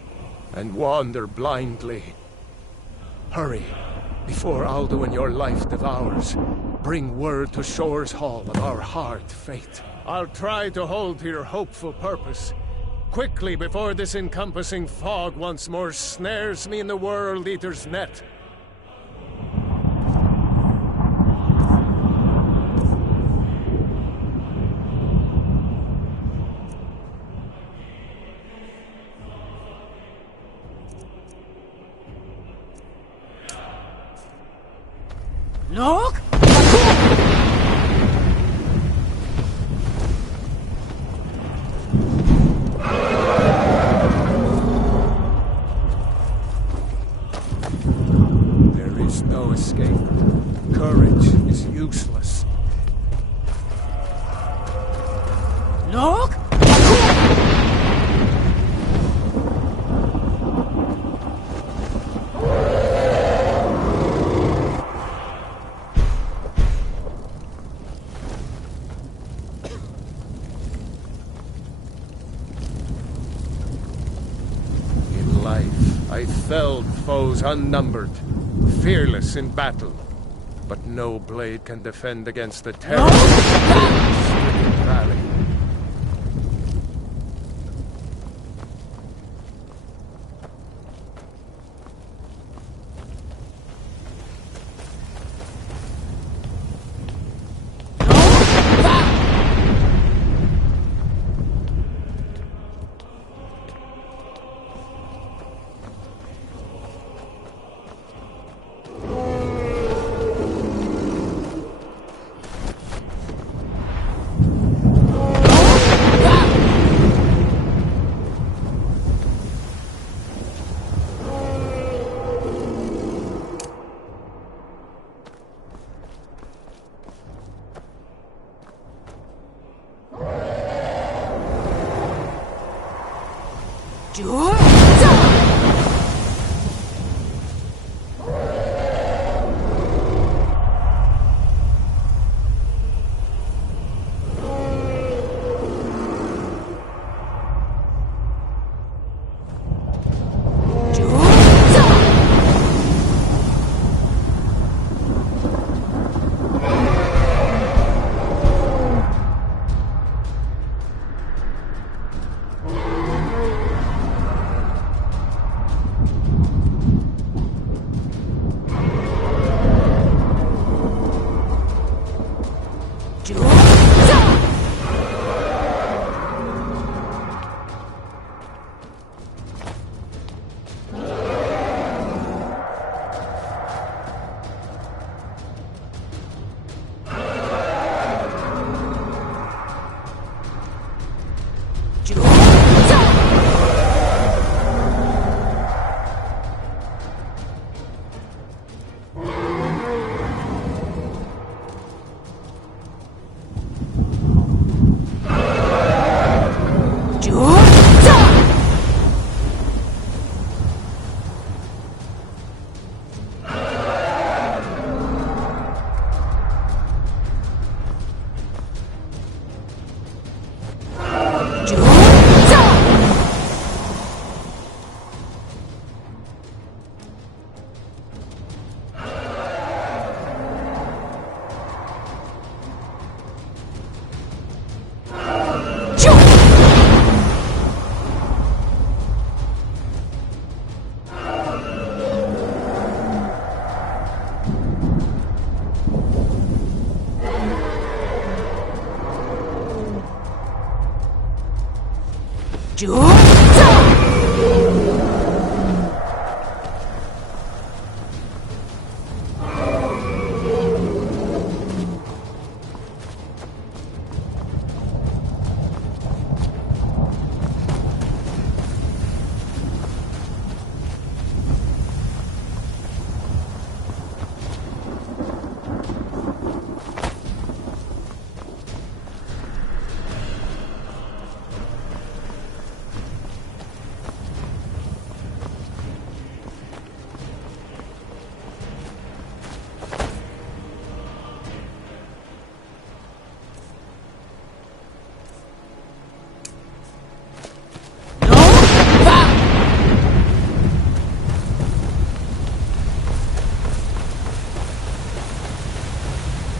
and wander blindly. Hurry, before Alduin your life devours. Bring word to Shore's Hall of our hard fate. I'll try to hold to your hopeful purpose. Quickly, before this encompassing fog once more snares me in the World Eater's net. Look! There is no escape. Courage is useless. Look! In life, I felled foes unnumbered, fearless in battle. But no blade can defend against the terror of this stricken valley.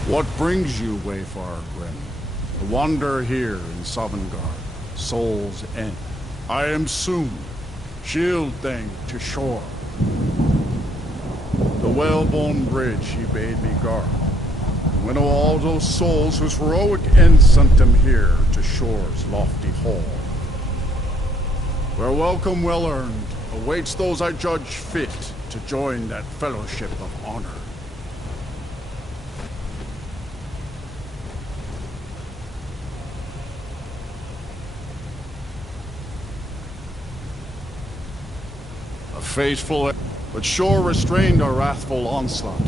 What brings you, Wayfarer Grim? To wander here in Sovngarde, Soul's End. I am soon, shield thing to shore. The whalebone bridge he bade me guard. Winnow all those souls whose heroic end sent them here to shore's lofty hall. Where welcome well earned awaits those I judge fit to join that fellowship of honor. A faithful, but sure restrained our wrathful onslaught.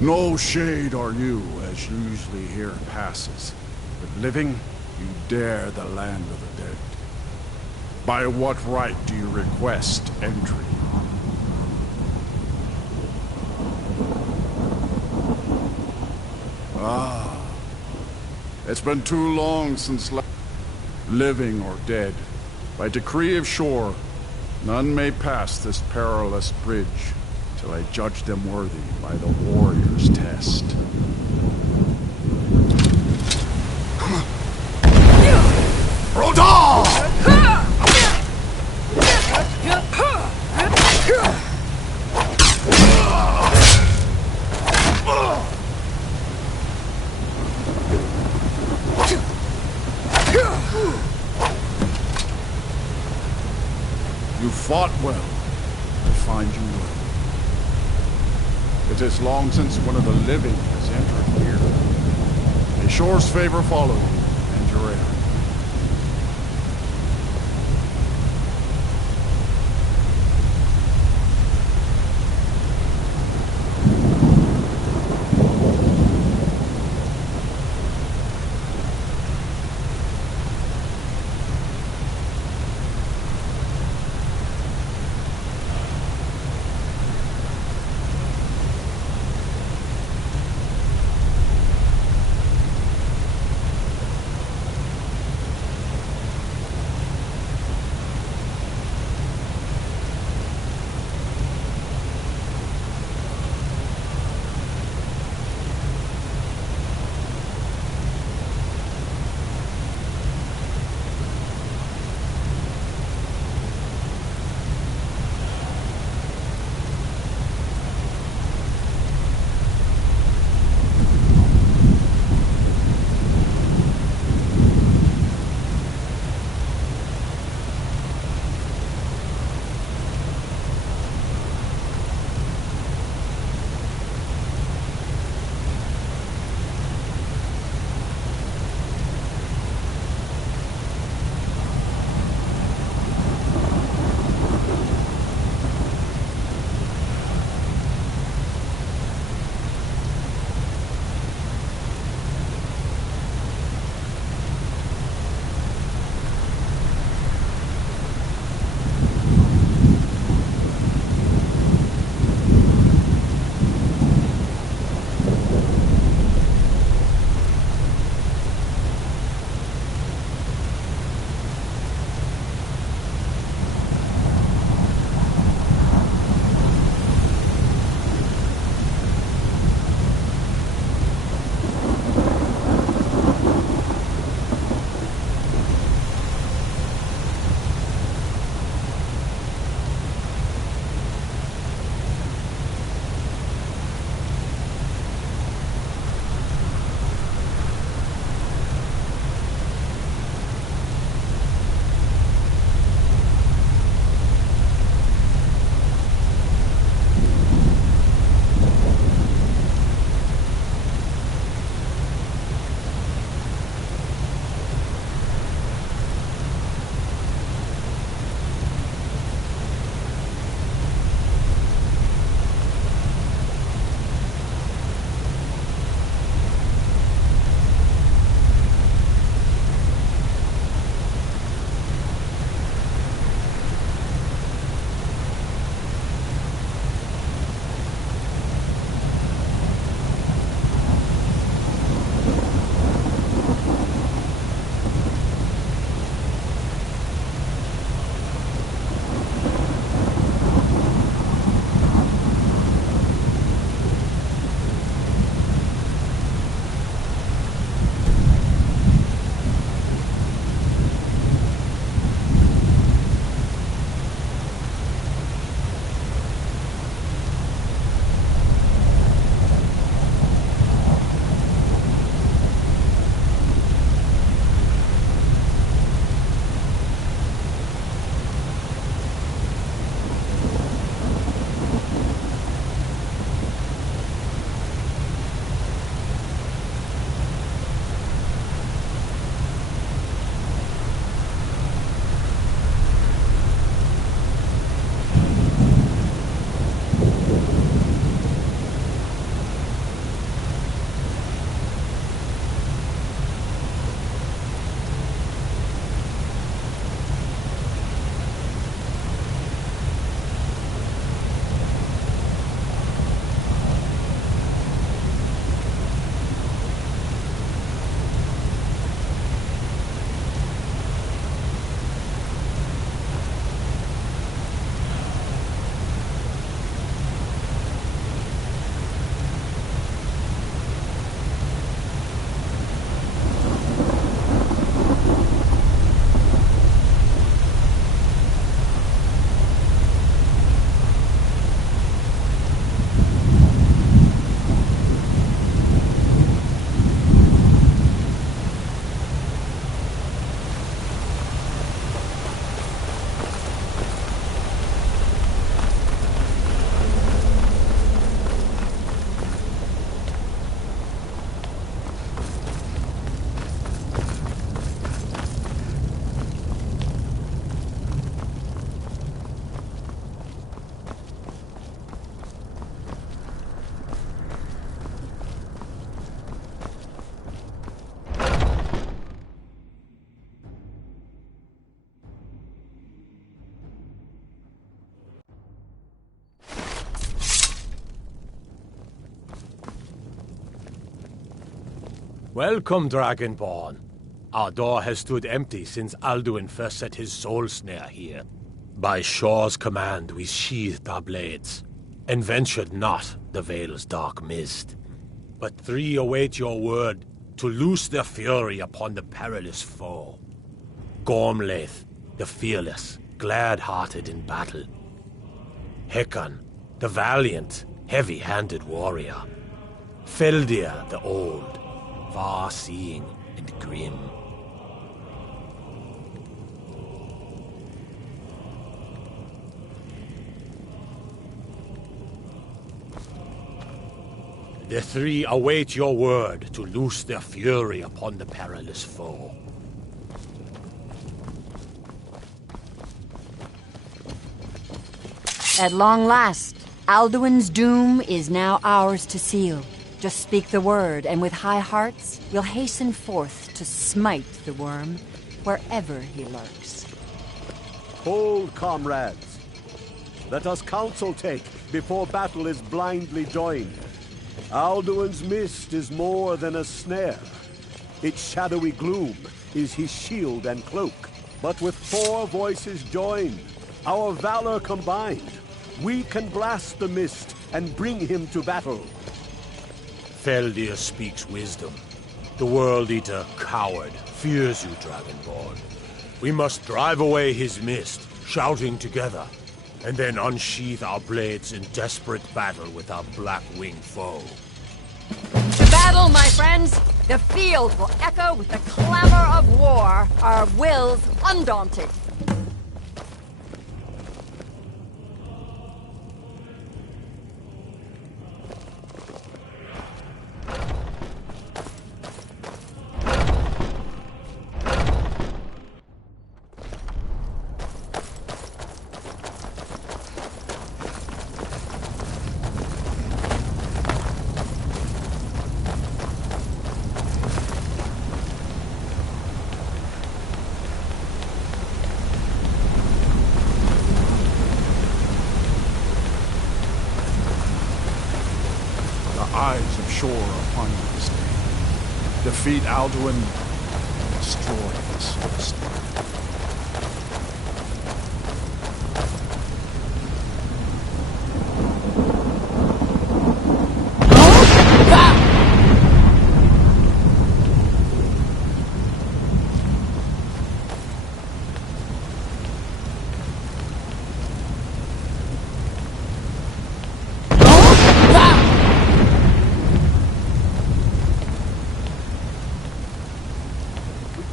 No shade are you, as usually here passes, but living, you dare the land of the dead. By what right do you request entry? Ah, it's been too long since living or dead. By decree of shore, none may pass this perilous bridge till I judge them worthy by the warrior's test. Rodal! You fought well. I find you well. It is long since one of the living has entered here. May shore's favor follow you and your heir. Welcome, Dragonborn. Our door has stood empty since Alduin first set his soul snare here. By Shore's command, we sheathed our blades, and ventured not the Vale's dark mist. But three await your word to loose their fury upon the perilous foe. Gormlaith, the fearless, glad-hearted in battle. Hekon, the valiant, heavy-handed warrior. Feldir, the old, far-seeing and grim. The three await your word to loose their fury upon the perilous foe. At long last, Alduin's doom is now ours to seal. Just speak the word, and with high hearts, we'll hasten forth to smite the worm wherever he lurks. Hold, comrades. Let us counsel take before battle is blindly joined. Alduin's mist is more than a snare. Its shadowy gloom is his shield and cloak. But with 4 voices joined, our valor combined, we can blast the mist and bring him to battle. Feldir speaks wisdom. The World Eater, coward, fears you, Dragonborn. We must drive away his mist, shouting together, and then unsheath our blades in desperate battle with our black-winged foe. To battle, my friends! The field will echo with the clamor of war, our wills undaunted. Eyes of Shore upon you this day. Defeat Alduin, destroy this forest.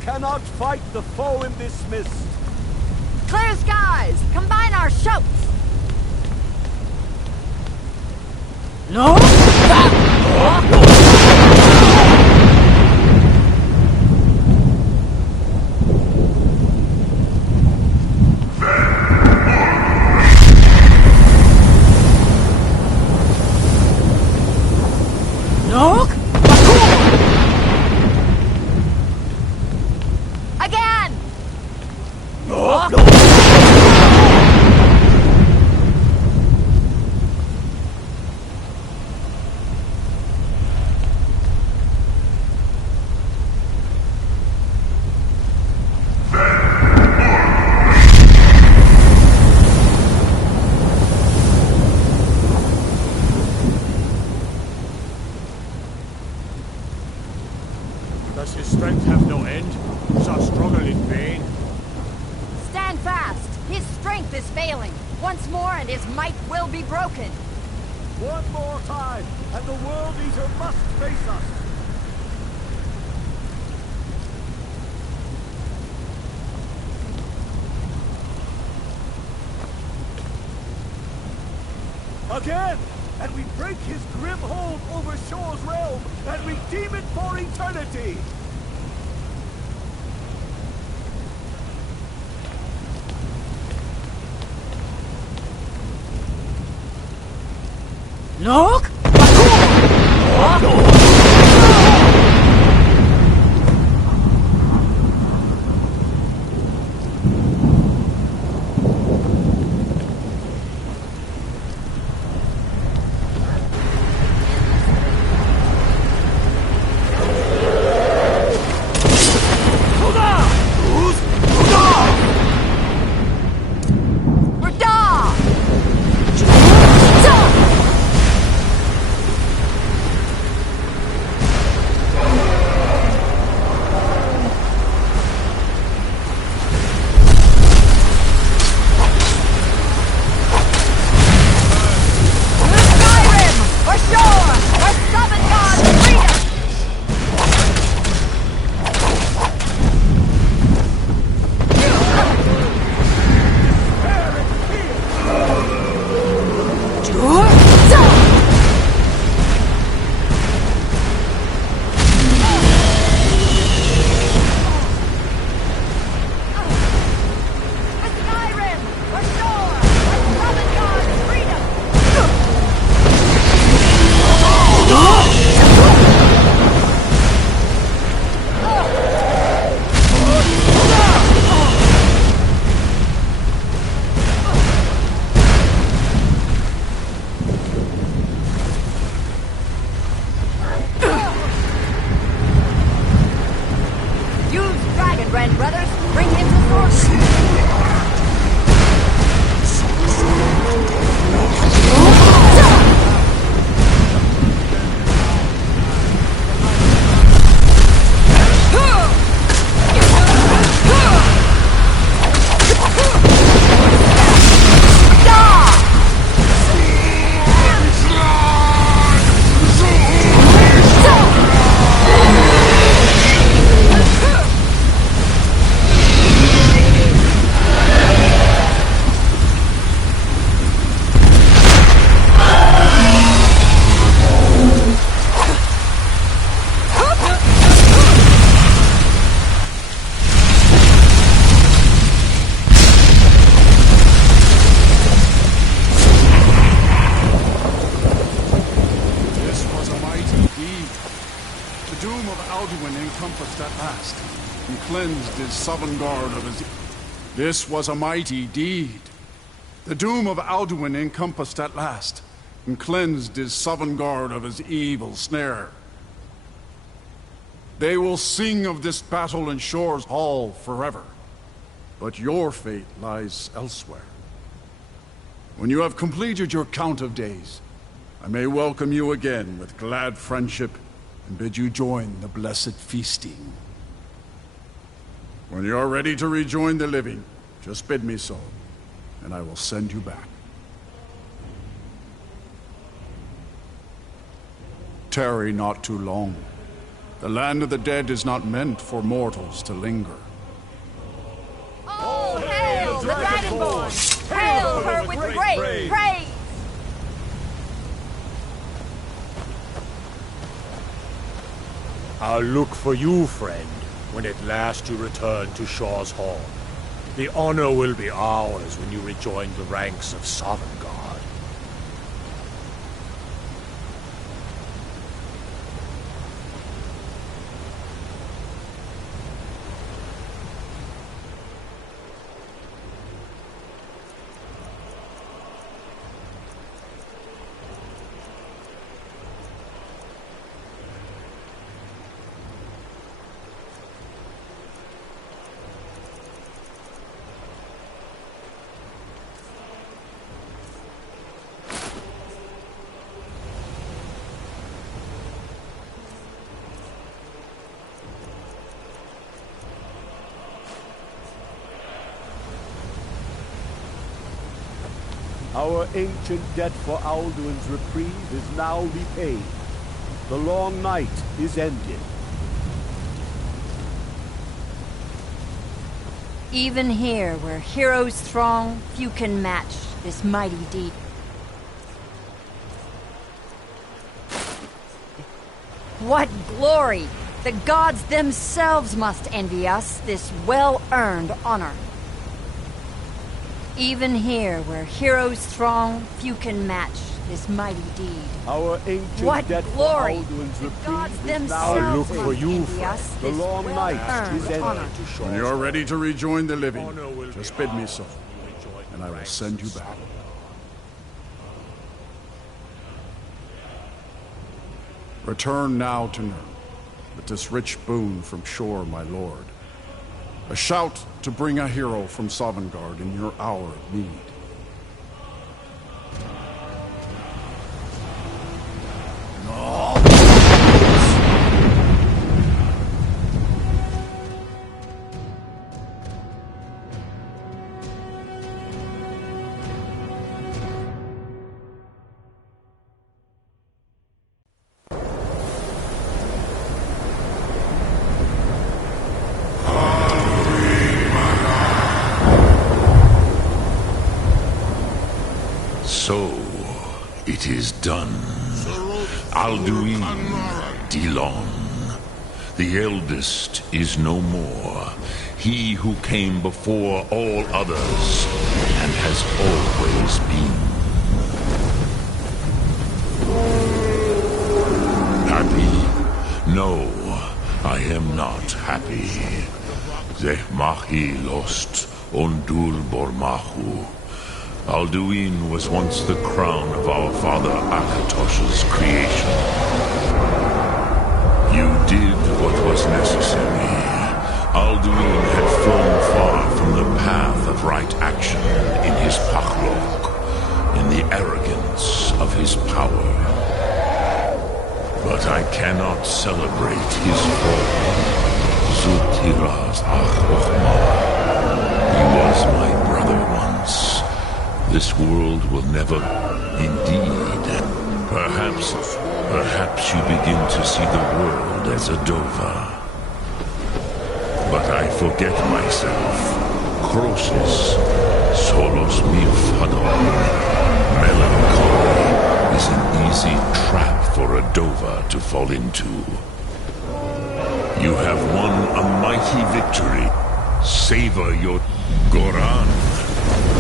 Cannot fight the foe in this mist. Clear skies! Combine our shouts! No! No! Again! No! Does his strength have no end? Is our struggle in vain? Stand fast! His strength is failing. Once more and his might will be broken. One more time, and the World Eater must face us. Again! And we break his grim hold over Shore's realm and redeem it for eternity! Look! friend, brothers. Bring him to source. This was a mighty deed. The doom of Alduin encompassed at last, and cleansed his Sovngarde of his evil snare. They will sing of this battle in Shore's Hall forever, but your fate lies elsewhere. When you have completed your count of days, I may welcome you again with glad friendship and bid you join the blessed feasting. When you are ready to rejoin the living, just bid me so, and I will send you back. Tarry not too long. The land of the dead is not meant for mortals to linger. Oh, hail the Dragonborn! Hail her with great praise! I'll look for you, friend, when at last you return to Shaw's Hall. The honor will be ours when you rejoin the ranks of Sovngarde. Our ancient debt for Alduin's reprieve is now repaid. The long night is ended. Even here, where heroes throng, few can match this mighty deed. What glory! The gods themselves must envy us this well-earned honor. Even here, where heroes throng, few can match this mighty deed. Our ancient what debt glory! for Alduin's The reprieve gods is themselves now look for must you, envy friend. us The this long night well-earned is ended. honor. When you are ready to rejoin the living, just bid me so, and I will send you back. Return now to Nurn, with this rich boon from Shore, my lord. A shout to bring a hero from Sovngarde in your hour of need. So, it is done. Alduin, Dilon, the eldest is no more. He who came before all others, and has always been. Happy? No, I am not happy. Zehmahi lost Ondur Bormahu. Alduin was once the crown of our father Akatosh's creation. You did what was necessary. Alduin right action in his pachlok, in the arrogance of his power. But I cannot celebrate his fall. Zutiraz Ach-Ochma. He was my brother once. This world will never... Indeed. Perhaps you begin to see the world as a Dova. But I forget myself. Croesus, solos milfadon. Melancholy is an easy trap for a Dova to fall into. You have won a mighty victory. Savor your Goran.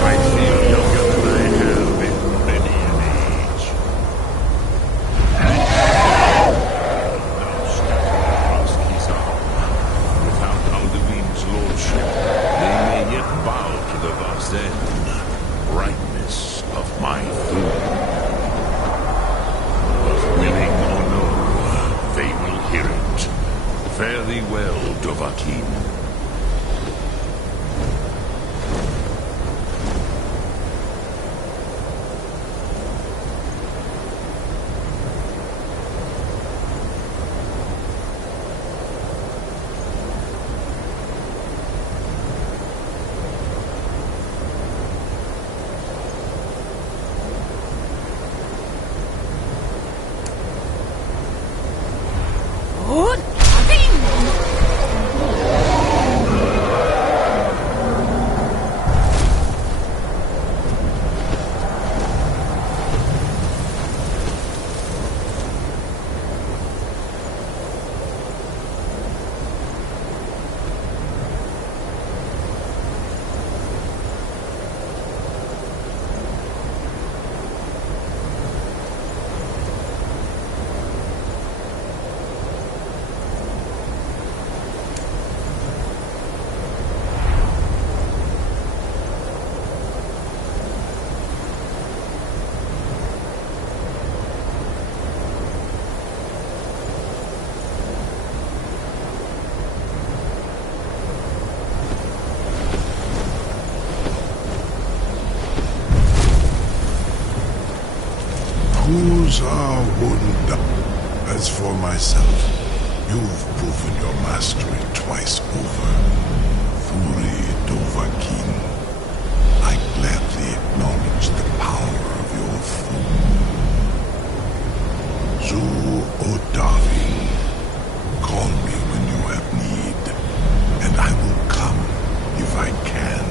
I feel younger than I have in many an age. Now step across Kizar. Without Alduin's lordship, they may yet bow to the Vazen, brightness of my throne. But willing or no, they will hear it. Fare thee well, Dovahkiin. As for myself, you've proven your mastery twice over. Thuri Dovahkiin, I gladly acknowledge the power of your throne. Zu Odavi, call me when you have need, and I will come if I can.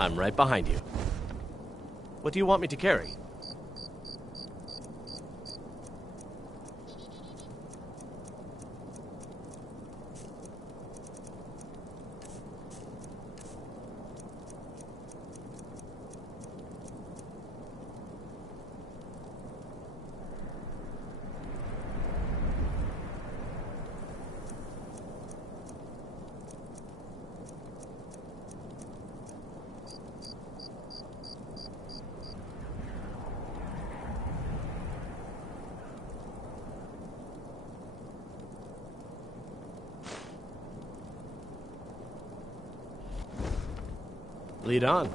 I'm right behind you. What do you want me to carry? Lead on.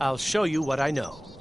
I'll show you what I know.